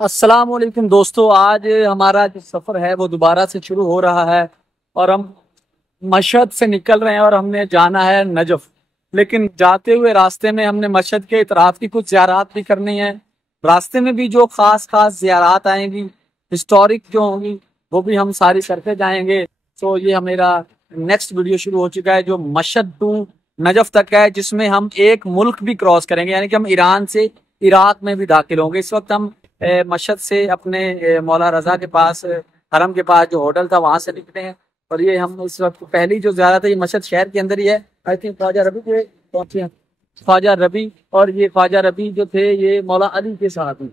अस्सलाम वालेकुम दोस्तों, आज हमारा जो सफ़र है वो दोबारा से शुरू हो रहा है और हम मशहद से निकल रहे हैं और हमने जाना है नजफ़। लेकिन जाते हुए रास्ते में हमने मशहद के इतराफ़ की कुछ ज़ियारात भी करनी है। रास्ते में भी जो ख़ास ख़ास ज़ियारात आएंगी, हिस्टोरिक जो होंगी, वो भी हम सारी करते जाएंगे। तो ये मेरा नेक्स्ट वीडियो शुरू हो चुका है जो मशहद टू नजफ़ तक है, जिसमें हम एक मुल्क भी क्रॉस करेंगे, यानी कि हम ईरान से इराक में भी दाखिल होंगे। इस वक्त हम मशहद से अपने मौला रजा के पास, हरम के पास जो होटल था वहां से निकले हैं। और ये हम इस वक्त पहली जो ज़ियारत है ये मशहद शहर के अंदर ही है। आई थिंक ख्वाजा रबी के पहुंचे हैं, ख्वाजा रबी। और ये ख्वाजा रबी जो थे ये मौला अली के सहाबी,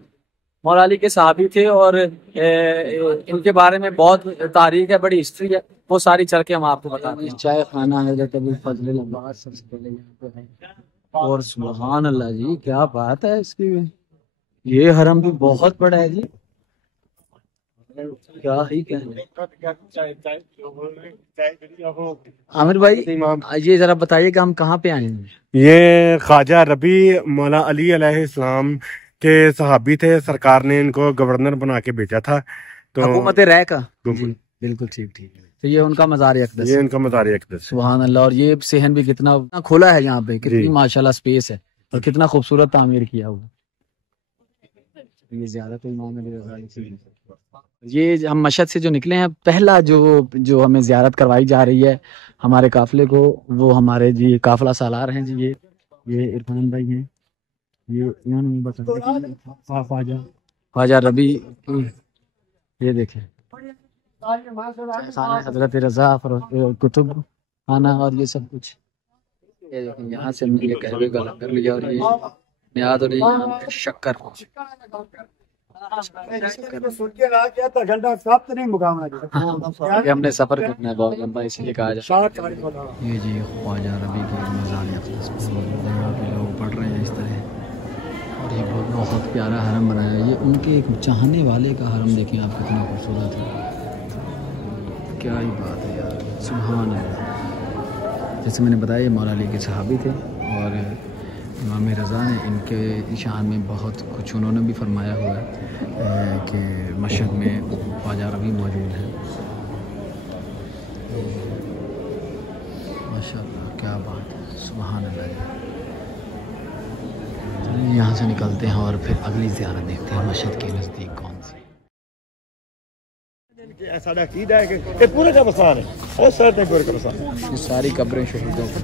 मौला अली के सहाबी थे और इनके बारे में बहुत तारीख है, बड़ी हिस्ट्री है, वो सारी चल के हम आपको बताते हैं। चाय खाना है सबसे पहले यहाँ पे है। और सुभान अल्लाह जी, क्या बात है इसकी। ये हरम भी बहुत बड़ा है जी, क्या ही कहने। आमिर भाई, ये जरा बताइए कि हम कहाँ पे आए हैं। ये ख्वाजा रबी मौला अली अलैहिस्सलाम के सहाबी थे। सरकार ने इनको गवर्नर बना के भेजा था। तो हुकूमत रह का बिल्कुल ठीक ठीक। तो ये उनका मज़ार अक़दस, ये इनका मज़ार अक़दस। सुभान अल्लाह। और ये सहन भी कितना खुला है यहाँ पे, कितनी माशाल्लाह स्पेस है और कितना खूबसूरत तामीर किया हुआ। ये ज्यादा तो इमाम ये हम मशहद से जो निकले हैं, पहला जो हमें जियारत करवाई जा रही है हमारे काफिले को, वो हमारे जी काफिला सालार हैं जी। ये इरफान भाई हैं, ये इन्होंने बताया ख्वाजा रबी। ये देखें हजरत रजा कुतुब खाना और ये सब कुछ। ये देखें, यहाँ से हमने ये कहवे का लंगर लिया और ये नियाद और ये शक्कर। हमने सफर करना है बहुत लंबा, इसलिए कहा जाए। ये जी ख्वाजा रबी की मज़ार पे लोग पढ़ रहे हैं इस तरह। और ये बहुत प्यारा हरम बनाया है। ये उनके एक चाहने वाले का हरम, देखें आप कितना खूबसूरत है। क्या ही बात है यार, सुभान अल्लाह। जैसे मैंने बताया ये मौला अली के सहाबी थे और इमाम रज़ा ने इनके शान में बहुत कुछ उन्होंने भी फरमाया हुआ है कि मशहद में ख्वाजा रबी मौजूद है। माशाअल्लाह, क्या बात है, सुभान अल्लाह। चलिए यहाँ से निकलते हैं और फिर अगली ज़ियारत देखते हैं मशहद के नज़दीक कौन सी। ये सारी कब्रें शहीदों की,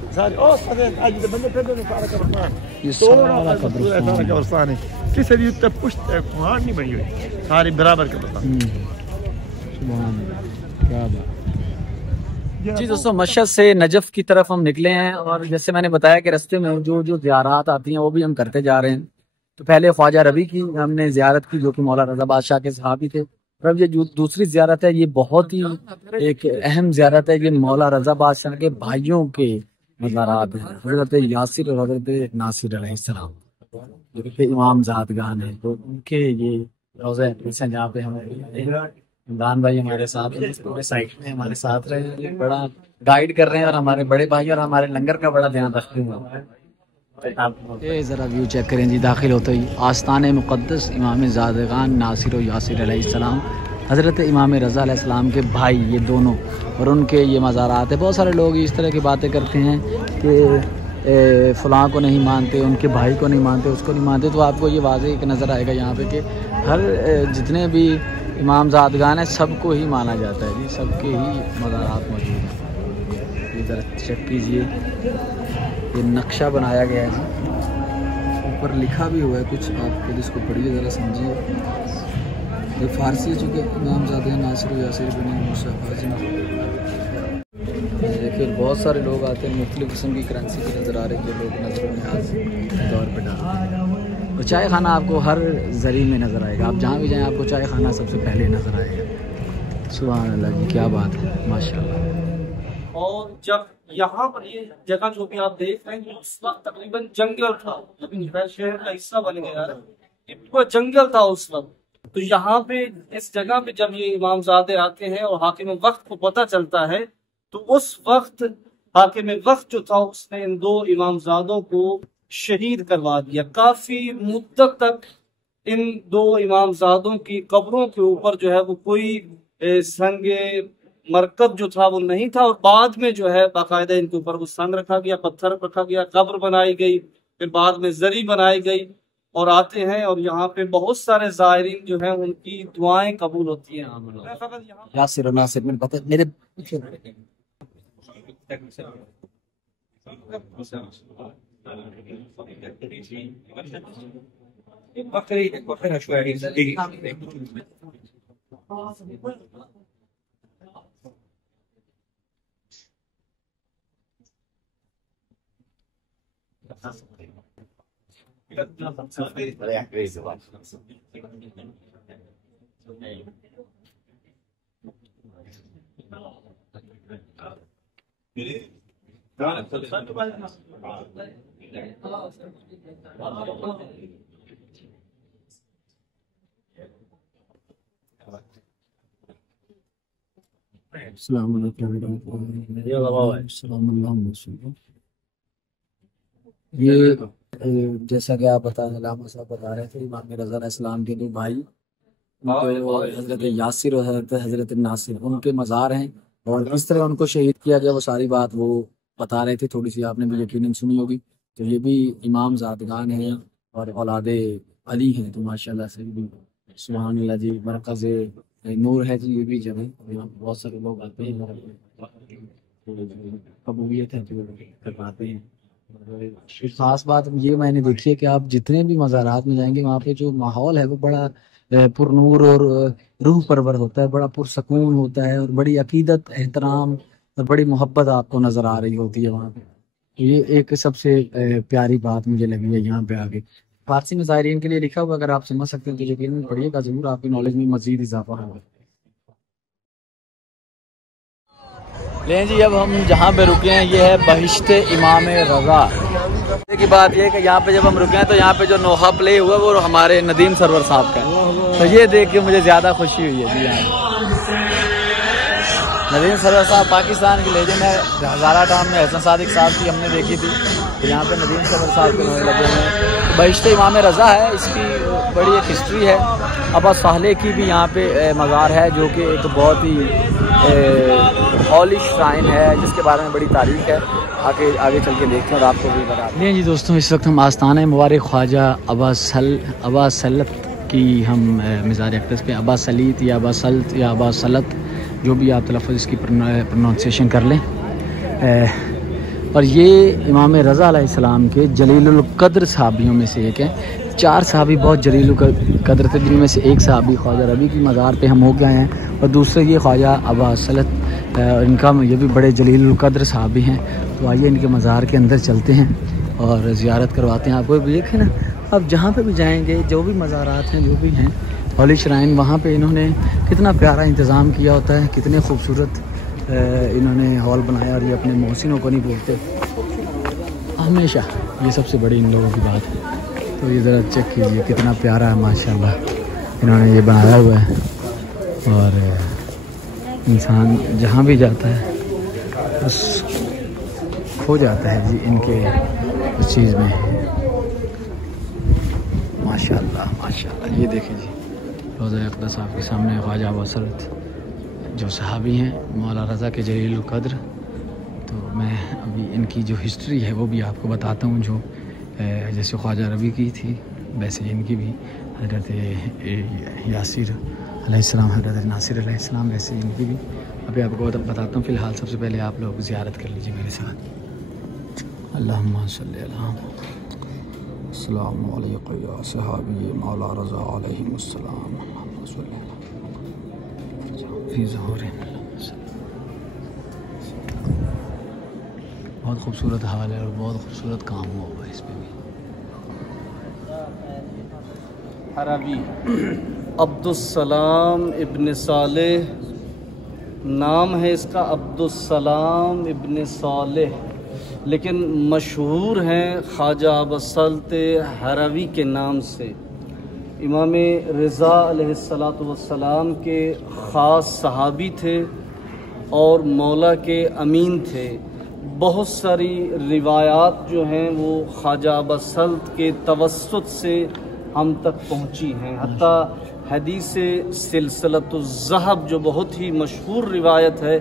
कब्रिस्तान है, किसी भी पुश्त कुहान नहीं बनी हुई, सारी बराबर कब्रिस्तान। जी दोस्तों, मशहद से नजफ़ की तरफ हम निकले हैं और जैसे मैंने बताया कि रास्ते में जो ज़ियारात आती हैं वो भी हम करते जा रहे हैं। तो पहले ख्वाजा रबी की हमने ज़ियारत की जो कि मौला रज़ा बादशाह के सहाबी थे। अब ये जो दूसरी ज़ियारत है ये बहुत ही एक अहम ज़ियारत है। ये मौला रज़ा बादशाह के भाइयों के मज़ारात हैं, हज़रत यासिर और हज़रत नासिर अलैहिस्सलाम, जो कि इमाम ज़ादगान है। तो उनके ये रोज़े हैं जहाँ पे हमें इमरान भाई हमारे साथ पूरे साइड में हमारे साथ रहे, बड़ा गाइड कर रहे हैं और हमारे बड़े भाई और हमारे लंगर का बड़ा ध्यान रखते हैं। ये ज़रा व्यू चेक करें जी। दाखिल होते ही आस्ताने मुक़द्दस इमाम ज़ादगान नासिर और यासिर अलैहिस्सलाम, हज़रत इमाम रज़ा अलैहिस्सलाम के भाई ये दोनों, और उनके ये मज़ारात है। बहुत सारे लोग इस तरह की बातें करते हैं कि फ़लाँ को नहीं मानते, उनके भाई को नहीं मानते, उसको नहीं मानते। तो आपको ये वाज़ेह एक नज़र आएगा यहाँ पे कि हर जितने भी इमाम ज़ादगान है सबको ही माना जाता है जी, सबके ही मज़ारात मौजूद हैं। इधर चेक कीजिए, ये नक्शा बनाया गया है जी, ऊपर लिखा भी हुआ है कुछ, आप खुद इसको पढ़िए ज़रा समझिए। ये फारसी चूँकि इमाम ज़ादे नासिर यासिर बने मूसा फाजिल। देखिए बहुत सारे लोग आते हैं, मुख्तलिफ़ किस्म की करेंसी की नज़र आ रही है, लोग नजर न्याज के तौर पर डालते हैं। और चाय खाना आपको हर जरी में नज़र आएगा, आप जहाँ भी जाएँ आपको चाय खाना सबसे पहले नज़र आएगा। सुभान अल्लाह जी, क्या बात है, माशाअल्लाह। और जब यहाँ पर ये जगह जो भी आप देख रहे हैं उस वक्त तकरीबन जंगल था, अभी शहर का हिस्सा बन गया है, ये पूरा जंगल था उस वक्त। तो यहाँ पे इस जगह पे जब ये इमामजादे आते हैं और हाकिम वक्त को पता चलता है, तो उस वक्त हाकिम वक्त जो था उसने इन दो इमामजादों को शहीद करवा दिया। काफी मुद्दत तक इन दो इमामजादों की कब्रों के ऊपर जो है वो कोई संगे मरकब जो था वो नहीं था, और बाद में जो है बाकायदा इनके ऊपर वो संग रखा गया, पत्थर रखा गया, कब्र बनाई गई, फिर बाद में जरी बनाई गई और आते हैं। और यहाँ पे बहुत सारे ज़ायरीन जो हैं उनकी दुआएं कबूल होती हैं। यासिर नासिर मेरे पता मेरे ये जैसा कि आप अल्लामा साहब बता रहे थे, इमाम रज़ा इस्लाम के दो भाई, तो हज़रत यासिर और हज़रत नासिर उनके मज़ार हैं, और किस तरह उनको शहीद किया गया वो सारी बात वो बता रहे थे। थोड़ी सी आपने भी यकीनन सुनी होगी। तो ये भी इमाम ज़ादगान हैं और औलादे अली हैं, तो माशाल्लाह से भी सुभान अल्लाह जी, मरकज़ नूर है जी ये भी जगह। यहाँ बहुत सारे लोग आते हैं, कबूलियत है जो करवाते हैं। एक खास बात ये मैंने देखी है कि आप जितने भी मज़ारात में जाएंगे वहाँ पे जो माहौल है वो बड़ा पुरनूर और रूह परवर होता है, बड़ा पुरसकून होता है, और बड़ी अकीदत, एहतराम और बड़ी मोहब्बत आपको नज़र आ रही होती है वहाँ पे। ये एक सबसे प्यारी बात मुझे लगी है यहाँ पे आके। फारसी में ज़ायरीन के लिए लिखा हुआ, अगर आप समझ सकते हैं तो यकीनन पढ़िएगा ज़रूर, आपकी नॉलेज में मज़ीद इजाफा होगा। लें जी, अब हम जहाँ पे रुके हैं ये है बहिश्त इमाम रज़ा। की बात यह है कि यहाँ पे जब हम रुके हैं तो यहाँ पे जो नोहा प्ले हुआ वो हमारे नदीम सरवर साहब का है, तो ये देख के मुझे ज़्यादा खुशी हुई है जी। यहाँ नदीम सरवर साहब पाकिस्तान के लेजेंड है। हज़ारा टाउन में हसन सादिक साहब की हमने देखी थी, तो यहाँ पे नदीम सरवर साहब के नोहे लगे हुए हैं। तो बहिश्त इमाम रज़ा है, इसकी बड़ी एक हिस्ट्री है। अब्बा सालेह की भी यहाँ पे मज़ार है, जो कि एक बहुत ही हॉली श्राइन है, जिसके बारे में बड़ी तारीख है। आगे चल के देखते हैं और आपको भी बता दें। जी दोस्तों, इस वक्त हम आस्थाना मुबारक ख्वाजा अब्बा सलत की हम मज़ार अक़दस पे, अब्बा सलीत या अब्बा सल्त या अब्बा सलत, जो भी आप तलफ़्फ़ुज़ इसकी प्रोनाउंसिएशन कर लें। और ये इमाम रज़ा अलैहिस्सलाम के जलीलुल क़द्र सहाबियों में से एक है। 4 सहाबी बहुत जलीलुल क़द्र थे, जिनमें से एक सहाबी ख्वाजा रबी की मज़ार पे हम हो गए हैं, और दूसरे ये ख्वाजा अब्बा सलत, इनका ये भी बड़े जलीलुल क़द्र सहाबी हैं। तो आइए इनके मज़ार के अंदर चलते हैं और ज़ियारत करवाते हैं। आपको भी देखें ना, अब जहाँ पे भी जाएंगे, जो भी मज़ारात हैं जो भी हैं हॉली श्राइन, वहाँ पे इन्होंने कितना प्यारा इंतज़ाम किया होता है, कितने खूबसूरत इन्होंने हॉल बनाया। और ये अपने मोहसिनों को नहीं बोलते हमेशा, ये सबसे बड़ी इन लोगों की बात है। तो ये ज़रा चेक कीजिए कितना प्यारा है माशाल्लाह इन्होंने ये बनाया हुआ है। और इंसान जहाँ भी जाता है बस खो जाता है जी इनके उस चीज़ में। माशाल्लाह माशाल्लाह। ये देखें जी, रोज़ा अक़दस आपके सामने ख्वाजा वसलत जो सहाबी हैं मौला रज़ा के जलीलुल क़द्र। तो मैं अभी इनकी जो हिस्ट्री है वो भी आपको बताता हूँ। जो जैसे ख्वाजा रबी की थी वैसे इनकी भी, हज़रत यासिर अलैहिस्सलाम, हज़रत नासिर अलैहिस्सलाम, वैसे इनकी भी अभी आपको बताता हूँ। फ़िलहाल सबसे पहले आप लोग ज़ियारत कर लीजिए मेरे साथ। अल्लाहुम्मा सल्ली अला अस्सलामु अलैका या सहाबी मौला रज़ा अलैहिस्सलाम। बहुत खूबसूरत हाल है और बहुत खूबसूरत काम हुआ है इस पे भी। अरबी अब्दुस्सलाम इब्न सालेह नाम है इसका, अब्दुस्सलाम इब्न सालेह, लेकिन मशहूर हैं ख्वाजा अब्बसल्त हरवी के नाम से। इमाम रज़ा अलैहिस्सलातु वस्सलाम के ख़ास सहाबी थे और मौला के अमीन थे। बहुत सारी रिवायात जो हैं वो ख्वाजा अब्बसल्त के तवस्सुत से हम तक पहुँची हैं। हत्ता हदीस सिलसिलतुज़्ज़हब जो बहुत ही मशहूर रिवायत है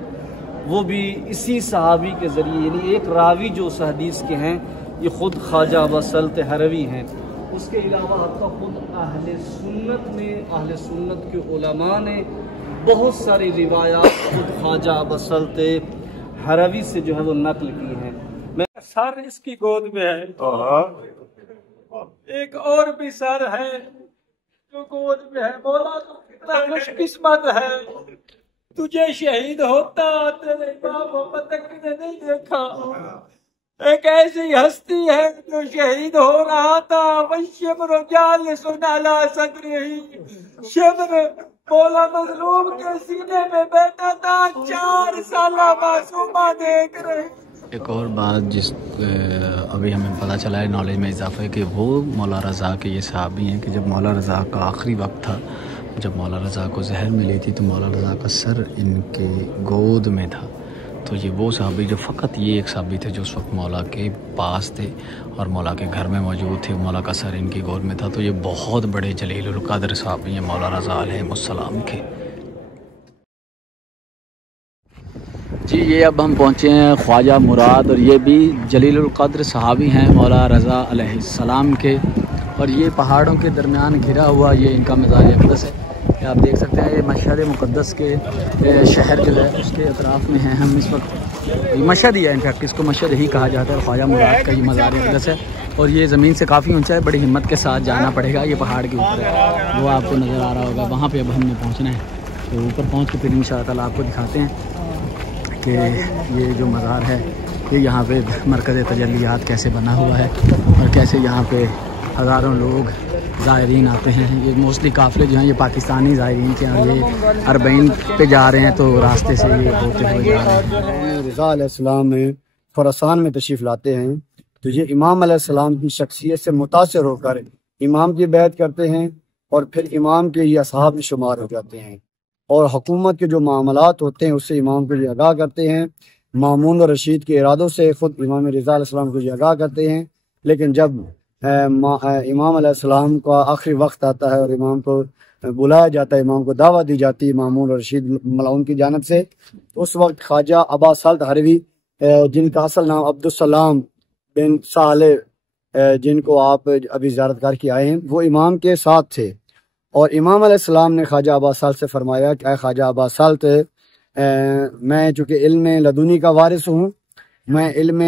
वो भी इसी सहाबी के ज़रिए, यानी एक रावी जो उस हदीस के हैं ये ख़ुद ख्वाजा अबा सल्त हरवी हैं। उसके अलावा हत्ता ख़ुद अहले सुन्नत के उलमा ने बहुत सारी रिवायात खुद ख्वाजा अबा सल्त हरवी से जो है वो नकल की हैं। मैं सर इसकी गोद में है, एक और भी सर है जो गोद में है। मौला तो कितना खुशकिस्मत है, तुझे शहीद होता तेरे बाप मोहम्मद ने नहीं देखा। एक ऐसी हस्ती है जो शहीद हो रहा था, वश्यम्र जाल सुनाला सदरी, शब्र मौला मजलूम के सीने में बैठा था, 4 साल मासूमा देख रहे। एक और बात जिस अभी हमें पता चला है, नॉलेज में इजाफा है कि वो मौला रज़ा के ये सहाबी हैं कि जब मौला रज़ा का आखिरी वक्त था, जब मौला रज़ा को जहर मिली थी तो मौला रज़ा का सर इनके गोद में था। तो ये वो सहाबी जो फ़कत ये एक सहाबी थे जो उस वक्त मौला के पास थे और मौला के घर में मौजूद थे, मौला का सर इनकी गोद में था। तो ये बहुत बड़े जलीलुल क़द्र सहाबी हैं मौला रज़ा अलैहिस्सलाम के। जी ये अब हम पहुँचे हैं ख्वाजा मुराद, और ये भी जलीलुल क़द्र सहाबी हैं मौला रज़ा अलैहिस्सलाम के। और ये पहाड़ों के दरमियान घिरा हुआ ये इनका मज़ार अक़दस है। आप देख सकते हैं ये मशहद मुक़द्दस के शहर जो है उसके अतराफ़ में हैं हम इस वक्त। मशहद ही है, इनफैक्ट इसको मशहद ही कहा जाता है। ख्वाजा मुराद का ये मज़ार अक़दस है और ये ज़मीन से काफ़ी ऊंचा है, बड़ी हिम्मत के साथ जाना पड़ेगा। ये पहाड़ के ऊपर है, वो आपको नज़र आ रहा होगा। वहाँ पे अब हमने पहुँचना है, तो ऊपर पहुँच के फिर इंशाअल्लाह आपको दिखाते हैं कि ये जो मज़ार है ये यहाँ पे मरकज़ तजल्लियात कैसे बना हुआ है और कैसे यहाँ पे हज़ारों लोग ज़ायरीन आते हैं। ये मोस्टली काफ़िले जो हैं ये पाकिस्तानी ज़ायरीन के हैं, ये अरबईन पे जा रहे हैं तो रास्ते से ये होते हुए जा रहे हैं। रज़ा अलैहिस्सलाम में खुरासान में तशरीफ़ लाते हैं तो ये इमाम अलैहिस्सलाम की शख्सियत से मुतासिर होकर इमाम की बैत करते हैं और फिर इमाम के ये असहाब में शुमार हो जाते हैं और हुकूमत के जो मामलात होते हैं उससे इमाम को ये आगाह करते हैं। मामून और रशीद के इरादों से ख़ुद इमाम रज़ा अलैहिस्सलाम को ये आगाह करते हैं। लेकिन जब इमाम अलैहिस्सलाम का आखिरी वक्त आता है और इमाम को बुलाया जाता है, इमाम को दावत दी जाती है मामून और रशीद मलाउन की जानब से, तो उस वक्त ख्वाजा अबा सल्त हरवी जिनका असल नाम अब्दुस्सलाम बिन साले जिनको आप अभी ज़ियारत करके आए हैं, वो इमाम के साथ थे। और इमाम अलैहिस्सलाम ने ख्वाजा अबा सल्त से फरमाया कि ख्वाजा अबा सल्त, मैं चूँकि इल्म लदुनी का वारिस हूँ, मैं इल्म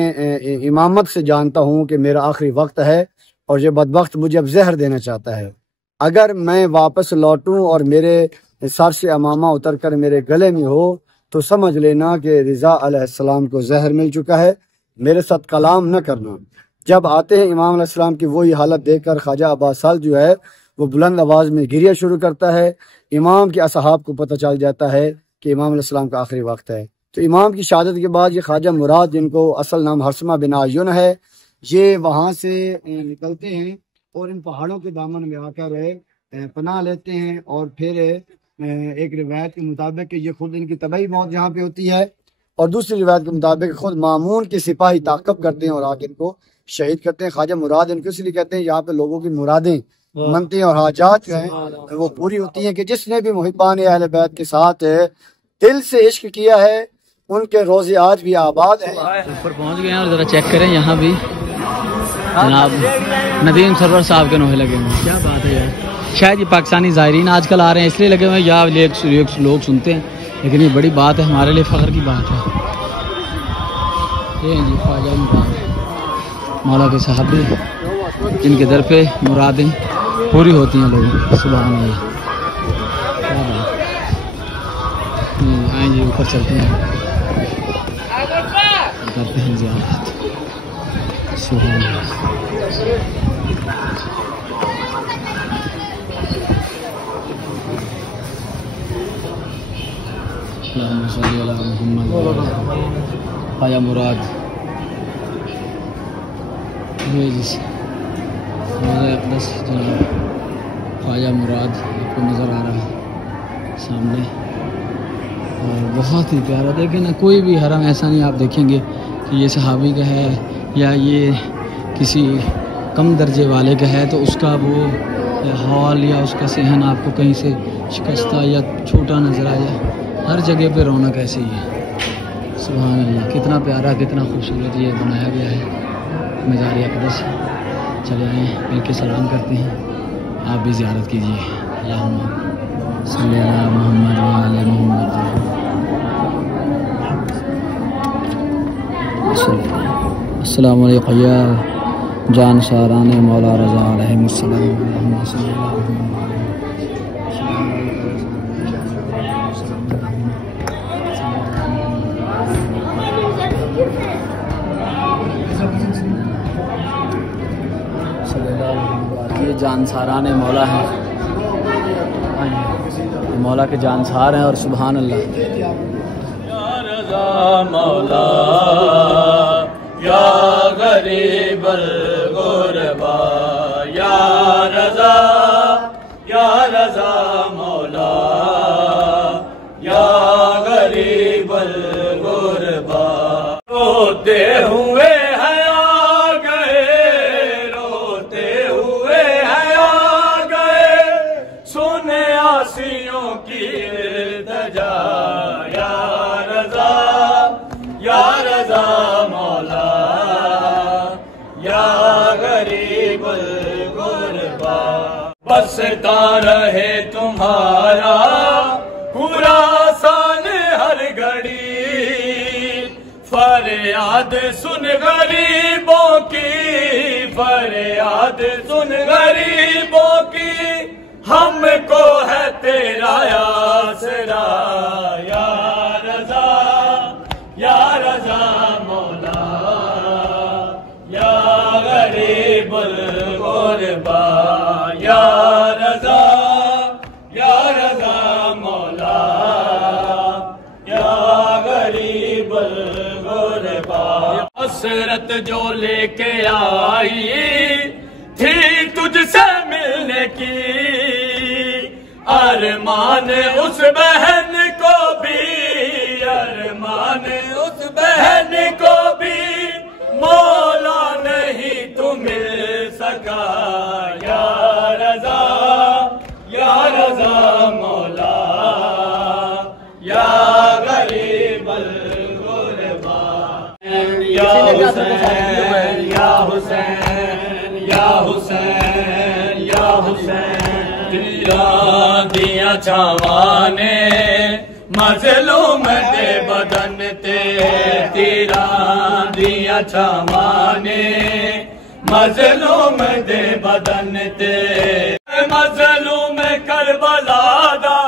इमामत से जानता हूँ कि मेरा आखिरी वक्त है और ये बदबख्त मुझे अब जहर देना चाहता है। अगर मैं वापस लौटूँ और मेरे सर से अमामा उतर कर मेरे गले में हो तो समझ लेना कि रज़ा अलैहिस्सलाम को जहर मिल चुका है, मेरे साथ कलाम न करना। जब आते हैं इमाम अलैहिस्सलाम की वही हालत देखकर ख्वाजा अबा सल्त जो है वो बुलंद आवाज़ में गिरिया शुरू करता है। इमाम के असहाब को पता चल जाता है कि इमाम अलैहिस्सलाम का आखिरी वक्त है। तो इमाम की शहादत के बाद ये ख्वाजा मुराद, जिनको असल नाम हर्समा बिन आयुन है, ये वहाँ से निकलते हैं और इन पहाड़ों के दामन में आकर पनाह लेते हैं। और फिर एक रिवायत के मुताबिक कि ये खुद इनकी तबाही मौत यहाँ पे होती है और दूसरी रिवायत के मुताबिक खुद मामून के सिपाही ताक़ब करते हैं और आके इनको शहीद करते हैं। ख्वाजा मुराद इनको इसलिए कहते हैं यहाँ पे लोगों की मुरादें मनते हैं और हाजात जो हैं वो पूरी होती हैं कि जिसने भी मुहिब्बान अहले बैत के साथ दिल से इश्क किया है उनके रोज़े आज भी आबाद हैं। ऊपर पहुंच गए हैं और ज़रा चेक करें, यहाँ भी जनाब नदीम सरवर साहब के नोहे लगे हुए। क्या बात है यार, शायद ये पाकिस्तानी ज़ायरीन आजकल आ रहे हैं इसलिए लगे हुए हैं या लोग सुनते हैं, लेकिन ये बड़ी बात है, हमारे लिए फ़ख्र की बात है। ये जी ख्वाजा मुराद मौला के साहबी जिनके दर पे मुरादें पूरी होती हैं लोगों। सुभान अल्लाह, क्या बात। आए जी ऊपर चलते हैं, करते हैं ज़ियारत। सुभान अल्लाह। ख्वाजा मुराद ख्वाजा मुराद आपको नज़र आ रहा है सामने और बहुत ही प्यारा। देखें ना, कोई भी हरम ऐसा नहीं आप देखेंगे कि ये सहाबी का है या ये किसी कम दर्जे वाले का है तो उसका वो हॉल या उसका सहन आपको कहीं से शिकस्ता या छोटा नज़र आ जाए, हर जगह पे रौनक ऐसी ही है। सुभान अल्लाह, कितना प्यारा कितना खूबसूरत ये बनाया गया है मज़ार अक़दस। चले आए मिल के सलाम करते हैं, आप भी ज़ियारत कीजिए। अल्लाहुम्मा सल्ली अला मुहम्मद व आले मुहम्मद। अस्सलामु अलैकुम या जान सारान मौला रज़ा अलैहिस्सलाम। ये जानसारान मौला है, मौला के जानसार हैं और सुभान अल्लाह। या रज़ा मौला या गरीबल गुरबा, या रज़ा मौला या गरीबल गुरबा। रोते हुए की इल्तिजा, या रज़ा मौला या गरीबुल गुरबा। बसता रहे तुम्हारा पूरा साल हर घड़ी, फरियाद सुन गरीबों की, फरियाद सुन गरीबों की, हमको है तेरा आसरा। या रज़ा मौला या गरीबुल गुरबा, या रज़ा मौला या गरीबुल गुरबा। हसरत जो लेके आई थी तुझसे मिलने की, अरमान उस बहन को भी, अरमान उस बहन को भी मौला नहीं तू मिल सका। या रज़ा मौला या गरीबल गुरबा। या हुसैन या हुसैन या हुसैन या हुसैन, दिया छावाने मज़लूम दे बदन ते, तेरा दिया छावाने मज़लूम दे बदन ते। मज़लूम करबला दा,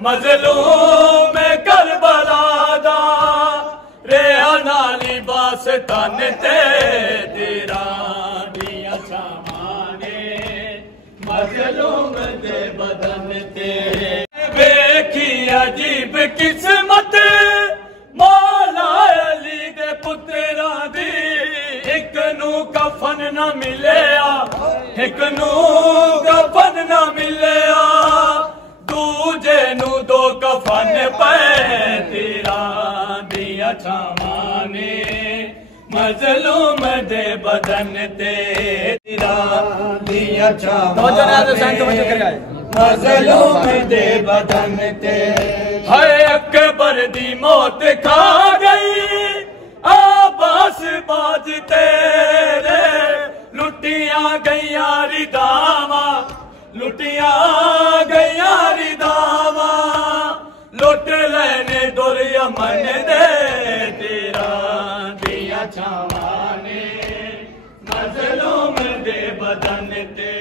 मज़लूम करबला दा, रेहाना लिबास तन ते, तेरा दिया छावाने मज़लूम दे बदन ते। देखी अजीब किस्मत मौला अली दे पुत्रा दी, एक नू कफन न मिलिया, एक नू कफन न मिलिया, दूजे नू दो कफन पे, तेरा दिया छावाने मज़लूम दे बदन ते, तेरा दिया छावाने मज़लूम दे बदन ते। हाय अकबर दी मौत खा गई आबास बाज तेरे, लुटिया गईया रिदावा, लुटिया गईया रिदावा, लुट लेने दुर यमन दे, तेरा दिया छावाने मज़लूम दे बदन ते।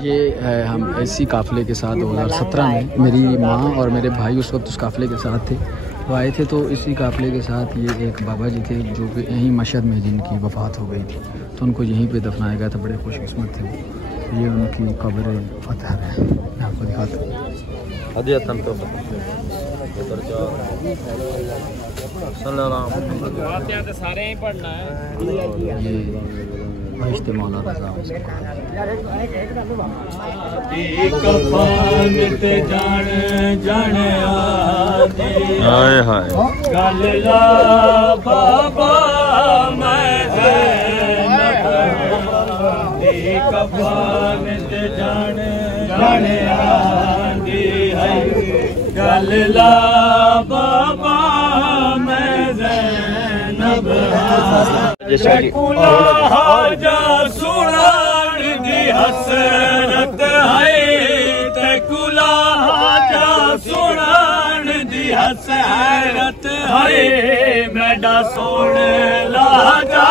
ये हम इसी काफ़िले के साथ 2017 में, मेरी माँ और मेरे भाई उस वक्त उस काफ़िले के साथ थे, वो आए थे। तो इसी काफ़िले के साथ ये एक बाबा जी थे जो कि यहीं मशहद में जिनकी वफ़ात हो गई थी, तो उनको यहीं पे दफनाया गया था। बड़े खुशकिस्मत थे वो। ये उनकी कब्र फतह है, मैं आपको दिखाता हूँ। सारे ही पढ़ना है। ये मौला रज़ा हाय हाय गल्ला बाबा मैं कफान ते जाने जाने आंदी है गल ला बाबा मैं ज़ैनब हाजा सुनान दी हसरत है ते कुला हाजा सुनान दी हसरत है मैडा सोने लाजा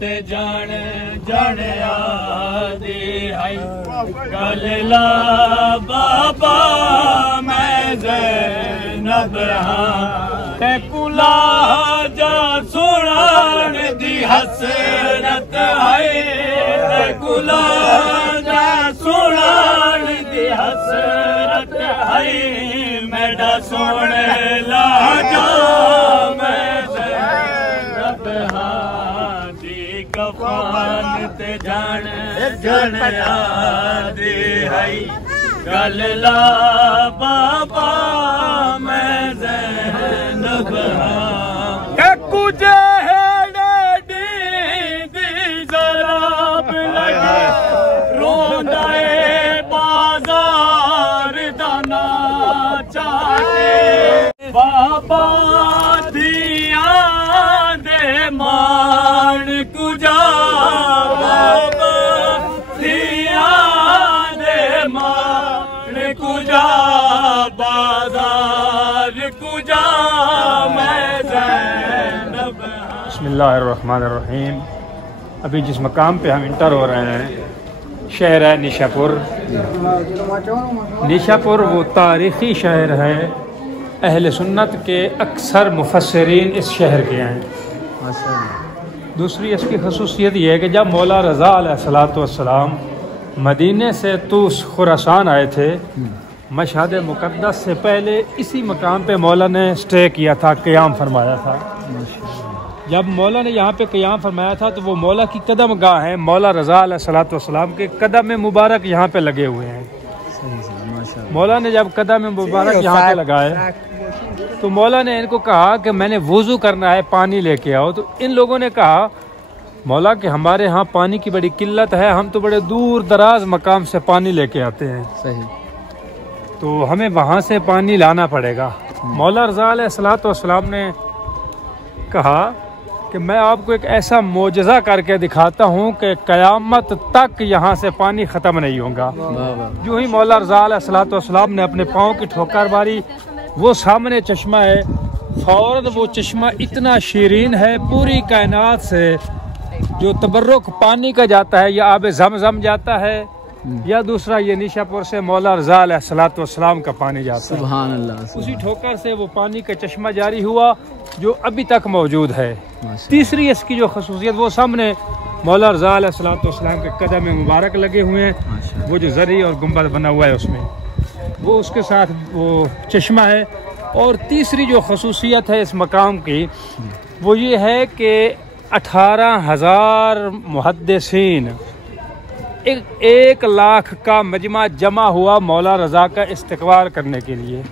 ते जाने जाने आदि है गल ला बाबा मैं ज़ैनब ते कुला जा सुनान दी हसरत है ते कुला जा सुनान दी हसरत है मेरा सोने ला जा मैं ज़ैनब कफान ते जाने जाने आदि है गल ला बाबा मैं ज़ैनब कुछ दी ज़राब लगे रोंदाए बाजार दाना चाहे बाबा दिया दे मान कुजा बाबा दिया दे मान कुजा बाजार कुजा मैं ज़ैनब। बिस्मिल्लाहिर्रहमानिर्रहीम। अभी जिस मकाम पे हम इंटर हो रहे हैं शहर है निशापुर। निशापुर वो तारीख़ी शहर है, अहले सुन्नत के अक्सर मुफस्सिरीन इस शहर के हैं। दूसरी इसकी खसूसियत यह है कि जब मौला रज़ा अलैहिस्सलाम मदीने से तूस खुरासान आए थे, मशहद मुक़द्दस से पहले इसी मकाम पे मौला ने स्टे किया था, क़याम फरमाया था। जब मौला ने यहाँ पे क़याम फरमाया था तो वो मौला की कदम गाह है, मौला रज़ा अलैहिस्सलाम के कदम मुबारक यहाँ पे लगे हुए हैं। मौला ने जब कदम मुबारक यहाँ पे लगाए तो मौला ने इनको कहा कि मैंने वुज़ू करना है, पानी लेके आओ। तो इन लोगों ने कहा मौला कि हमारे यहाँ पानी की बड़ी किल्लत है, हम तो बड़े दूर दराज मकाम से पानी लेके आते हैं, सही, तो हमें वहाँ से पानी लाना पड़ेगा। मौला रज़ा अलैहिस्सलाम ने कहा कि मैं आपको एक ऐसा मोजज़ा करके दिखाता हूँ कि क़यामत तक यहाँ से पानी ख़त्म नहीं होगा। जो ही मौला रज़ा अलैहिस्सलाम ने अपने पाँव की ठोकर मारी, वो सामने चश्मा है, फ़ौरन वो चश्मा इतना शीरीन है, पूरी कायनात से जो तबर्रुक पानी का जाता है, या आब ज़मज़म जाता है, या दूसरा ये निशापुर से मौला रज़ा अलैहिस्सलाम का पानी जाता है। सुभान अल्लाह। उसी ठोकर से वो पानी का चश्मा जारी हुआ जो अभी तक मौजूद है। तीसरी इसकी जो खसूसियत, वो सामने मौला रज़ा अलैहिस्सलाम के कदम मुबारक लगे हुए हैं, वो जो ज़री और गुंबद बना हुआ है उसमें, वो उसके साथ वो चश्मा है। और तीसरी जो खसूसियत है इस मकाम की, वो ये है कि 18,000 मुहद्दिसीन, 1 लाख का मजमा जमा हुआ मौला रज़ा का इस्तकबाल करने के लिए,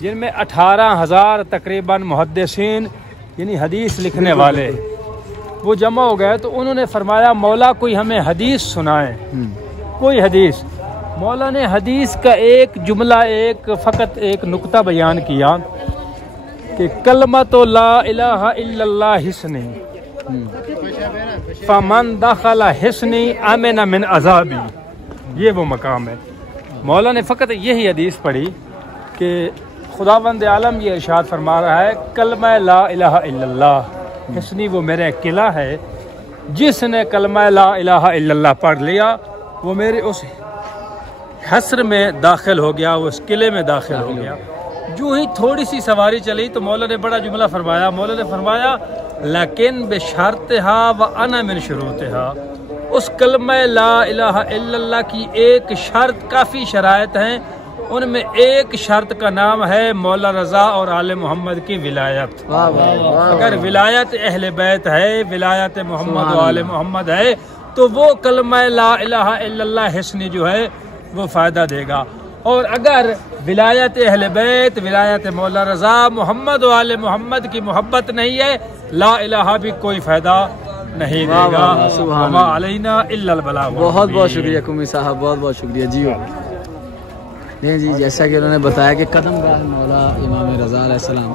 जिनमें 18,000 तकरीबन मुहद्दिसीन यानी हदीस लिखने वाले वो जमा हो गए। तो उन्होंने फरमाया मौला कोई हमें हदीस सुनाए, कोई हदीस। मौला ने हदीस का एक जुमला, एक नुक्ता बयान किया कि कलमतो ला इलाहा इल्लल्लाह हिस्नी फमन दखला हिस्नी आमिना मिन अज़ाबी। ये वो मकाम है। मौला ने फ़कत यही हदीस पढ़ी कि खुदावंद आलम ये इरशाद फरमा रहा है कलमा ला इलाहा इल्लल्लाह हिस्नी, वो मेरा किला है, जिसने कलमा ला इलाहा इल्लल्लाह पढ़ लिया वो मेरे उस हस्र में दाखिल हो गया, वो उस किले में दाखिल हो गया। जो ही थोड़ी सी सवारी चली तो मौला ने बड़ा जुमला फरमाया। मौला ने फरमाया लेकिन बेशर्तिहा व अना मिन शुरूतिहा, उस कलमा ला इलाहा इल्लल्लाह की एक शर्त, काफ़ी शराइत हैं, उनमें एक शर्त का नाम है मौला रज़ा और आले मोहम्मद की विलायत। अगर विलायत अहले बैत है, विलायत मोहम्मद और आले मोहम्मद है, तो वो कलमा ला इलाहा इल्लल्लाह हिस्नी जो है वो फ़ायदा देगा। और अगर विलायत अहले बैत, विलायत मौला रज़ा, मोहम्मद वाले मोहम्मद की मोहब्बत नहीं है, ला इलाहा भी कोई फ़ायदा नहीं देगा। वमा अलैना इल्लल बलाग। बहुत बहुत शुक्रिया कुमी साहब, बहुत बहुत शुक्रिया जी। नहीं जी, जैसा कि उन्होंने बताया कि कदमगाह मौला इमाम रज़ा अलैहिस्सलाम,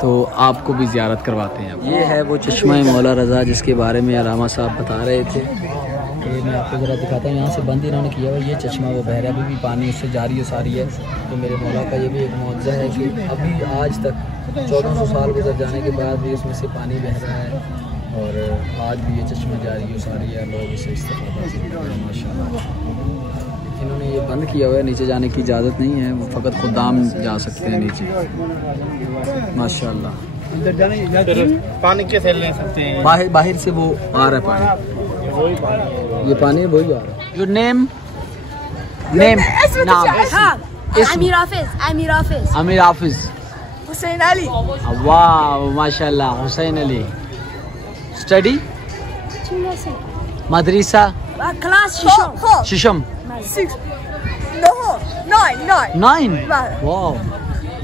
तो आपको भी ज़ियारत करवाते हैं। ये है वो चश्मा मौला रज़ा जिसके बारे में अलामा साहब बता रहे थे। कि मैं आपको ज़रा दिखाता हूँ, यहाँ से बंद इन्होंने किया हुआ। ये चश्मा वो बह रहा है, अभी भी पानी उससे जारी सारी है। तो मेरे मौला का ये भी एक मौजज़ा है कि अभी आज तक 1400 साल गुजर जाने के बाद भी उसमें से पानी बह रहा है और आज भी ये चश्मा जारी सारी है, लोग इसे इस्तेमाल से माशाल्लाह। इन्होंने ये बंद किया हुआ है, नीचे जाने की इजाज़त नहीं है, वो फ़कत खुदाम जा सकते हैं नीचे माशाल्लाह। पानी के थैले ले सकते हैं, बाहर से वो आ रहा है पानी, ये पानी वही आ रहा है। Your name? नेम? आमिर हाफिज। आमिर हाफिज। हुसैन अली। वाह माशाल्लाह, हुसैन अली। स्टडी? मदरसा? क्लास शिशम। 9। वाह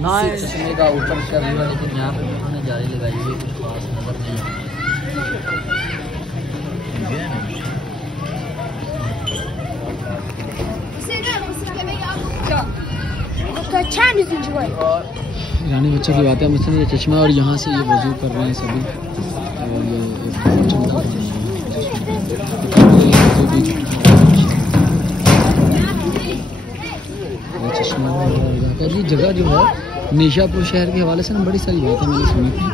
9। चश्मे का ऊपर कर दिया, लेकिन यहाँ पे उन्होंने जाली लगाई हुई, कुछ खास नजर नहीं आ रहा। ईरानी बच्चों की बात है, मसलन ये चश्मा और यहाँ से ये वजू कर रहे हैं सभी, और ये चंदा चश्मा। ये जगह जो है निशापुर शहर के हवाले से ना बड़ी सारी बातें मैंने सुनी थी।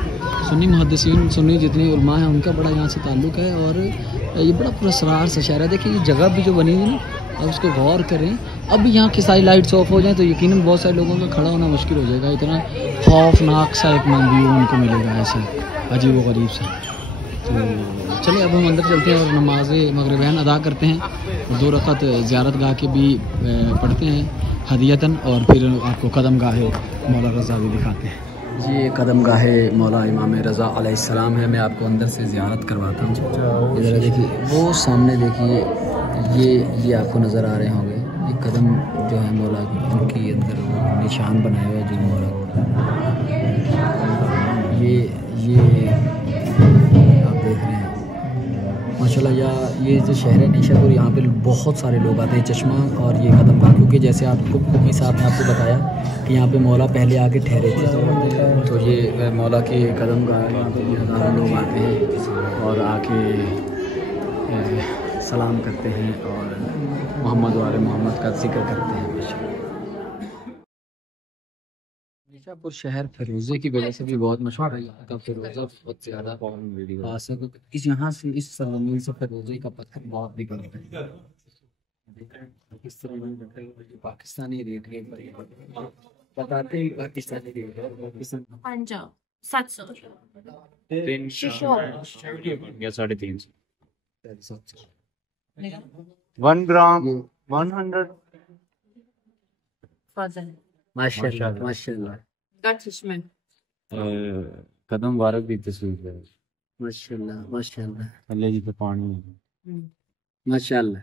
सुन्नी मुहद्दिसीन, सुन्नी जितने उलमा हैं उनका बड़ा यहाँ से ताल्लुक़ है, और ये बड़ा पुरस्कार सा शहर है। देखिए ये जगह भी जो बनी हुई ना, अब उसको गौर करें। अब यहाँ की सारी लाइट्स ऑफ हो जाएं तो यकीनन बहुत सारे लोगों का खड़ा होना मुश्किल हो जाएगा। इतना खौफनाक सा एक व्यू उनको मिलेगा ऐसा अजीब व गरीब सा। तो चलिए अब हम अंदर चलते हैं और नमाज मगरिबैन अदा करते हैं, 2 रकात ज़ियारत गाह के भी पढ़ते हैं हदियतन, और फिर आपको कदम गाहे मौला रज़ा भी दिखाते हैं। ये कदम गाहे मौला इमाम रज़ा अलैहिस्सलाम है। मैं आपको अंदर से ज़ियारत करवाता हूँ। इधर देखिए, वो सामने देखिए, ये आपको नज़र आ रहे होंगे, ये कदम जो है मौला उनकी अंदर निशान बनाए हुए जो मौला, ये आप देख रहे हैं माशाल्लाह। या ये जो शहर है निशापुर, यहाँ पे बहुत सारे लोग आते हैं चश्मा और ये कदम गाह, क्योंकि जैसे आपको कुमी साहब ने आपको बताया कि यहाँ पे मौला पहले आके ठहरे थे। तो ये मौला के कदम गाह, यहाँ पे हज़ारों लोग आते हैं और आके सलाम करते हैं और मोहम्मद वाले मोहम्मद का जिक्र करते हैं। निशापुर शहर फिरोज़े की वजह से भी बहुत मशहूर है। यहाँ का फिरोज़ा बहुत ज़्यादा खास है, क्योंकि यहाँ से इस सरजमीन से फिरोज़े का पत्थर बहुत निकलता है। इस तरह पाकिस्तानी रेट है, बताते हैं पाकिस्तानी रेट है। 700 या 350 1 ग्राम 100। माशाल्लाह माशाल्लाह। कदम वारक भी तस्वीर है माशाल्लाह माशाल्लाह। अल्लाह जी पे पानी माशाल्लाह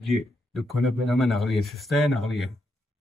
जी दुखने पे ना मैं नगली सिस्ता है नगली है।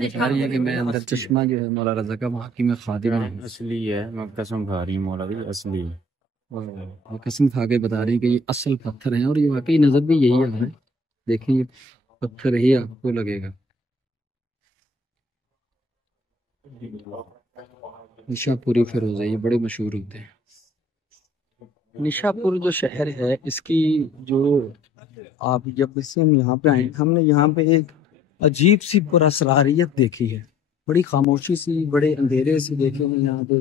बता रही है कि मैं अंदर चश्मा जो है मौला रज़ा का वहाँ की मैं खादिम हूँ। असली है, मैं कसम खा रही हूँ मौला की असली है। और कसम खा के बता रही है कि ये असल पत्थर हैं और ये वाकई नजर भी यही आ रहा है। देखिए ये पत्थर ही आपको लगेगा। निशापुरी फिरोज़ा ये बड़े मशहूर होते हैं। निशापुर जो शहर है इसकी जो आप जब इससे हम यहाँ पे आए, हमने यहाँ पे एक अजीब सी पुरअसरारियत देखी है, बड़ी खामोशी सी, बड़े अंधेरे से देखे हैं यहाँ पे,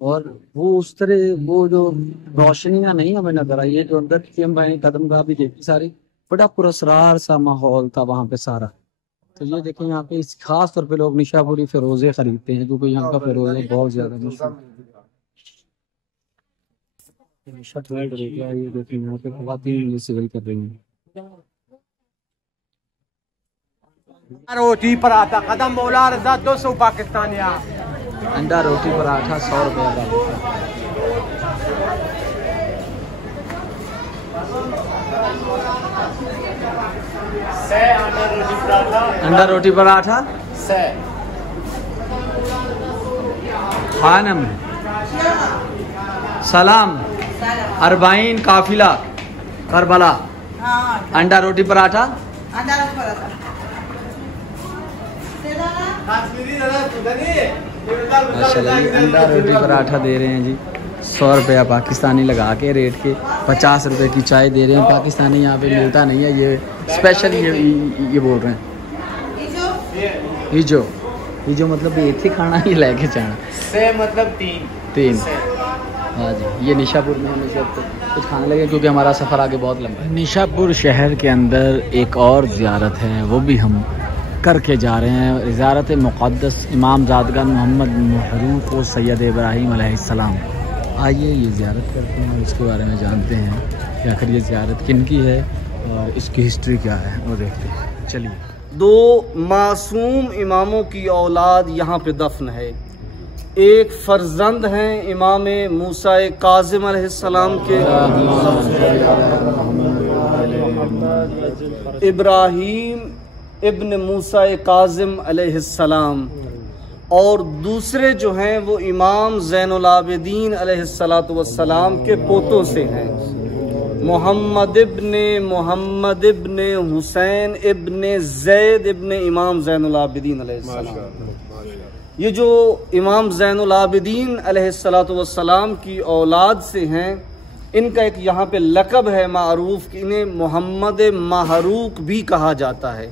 और वो उस तरह वो जो रोशनियाँ नहीं हमें नजर आई है जो अंदर थी। हम भाई कदमगाह भी देखी सारी, बड़ा पुरअसरार सा माहौल था वहाँ पे सारा। तो ये देखें यहाँ पे इस खास तौर पे लोग निशापुरी फिरोज़े खरीदते हैं क्योंकि यहाँ का फिरोज़ा बहुत ज्यादा मशहूर है। ये देखें यहाँ पे ख़वातीन सिविल कर रही हैं। रोटी पराठा कदम मौला रज़ा 200 पाकिस्तानिया। अंडा रोटी पराठा 100 रुपये का। अंडा रोटी पराठा खानम सलाम अरबाइन काफिला करबला अंडा रोटी पराठा अंडा रोटी पराठा दे रहे हैं जी 100 रुपया पाकिस्तानी लगा के रेट के 50 रुपए की चाय दे रहे हैं पाकिस्तानी। यहाँ पे मिलता नहीं है, ये स्पेशल ये बोल रहे हैं। हिजो मतलब एक ही खाना ही लेके जाना से मतलब तीन। हाँ जी, ये निशापुर में हमें कुछ खाने लगे क्योंकि हमारा सफ़र आगे बहुत लंबा है। निशापुर शहर के अंदर एक और ज़ियारत है, वो भी हम करके जा रहे हैं। ज़ियारत मुक़द्दस इमाम ज़ादगान मोहम्मद महरूक व सैयद इब्राहीम अलैहिस्सलाम। आइए ये ज़ियारत करते हैं और इसके बारे में जानते हैं कि आखिर ये ज़ियारत किन की है और इसकी हिस्ट्री क्या है, वो देखते हैं। चलिए। 2 मासूम इमामों की औलाद यहाँ पे दफन है। एक फर्जंद हैं इमाम मूसा काज़िम अलैहिस्सलाम के, इब्राहीम इब्न मूसा काज़िम अलैहिस्सलाम, और दूसरे जो हैं वो इमाम ज़ैनुल आबिदीन अलैहिस्सलातु वस्सलाम के पोतों से हैं, मोहम्मद इब्न हुसैन इब्न ज़ैद इब्न इमाम ज़ैनुल आबिदीन अलैहिस्सलाम। ये जो इमाम ज़ैनुल आबिदीन अलैहिस्सलातु वस्सलाम की औलाद से हैं, इनका एक यहाँ पे लक़ब है मारूफ कि इन्हें मोहम्मद महरूक भी कहा जाता है।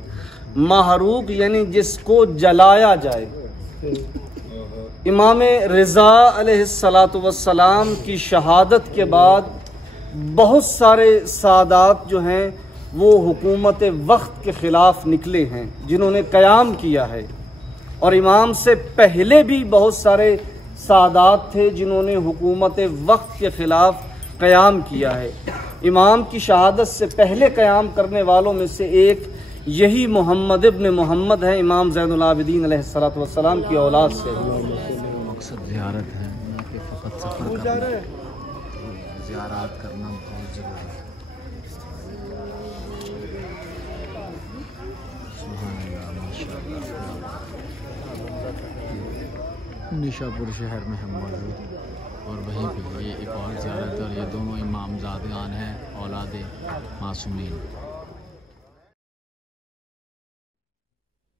महरूक यानी जिसको जलाया जाए। इमाम रिज़ा अलैहिस्सलातु वस्सलाम की शहादत के बाद बहुत सारे सादात जो हैं वो हुकूमत वक्त के ख़िलाफ़ निकले हैं जिन्होंने क़याम किया है, और इमाम से पहले भी बहुत सारे सादात थे जिन्होंने हुकूमत वक्त के ख़िलाफ़ क़याम किया है। इमाम की शहादत से पहले क़याम करने वालों में से एक यही मोहम्मद इब्न मोहम्मद है, इमाम ज़ैनुल आबिदीन अलैहिस्सलातु वस्सलाम की औलाद से। मकसद ज़ियारत है, फ़कत सफ़र करना, ज़ियारत करना बहुत ज़रूरी है। निशापुर शहर में हम मौजूद और वहीं पे ये एक और ज़ियारत, और ये दोनों इमाम ज़ादगान हैं, औलाद मासूमीन।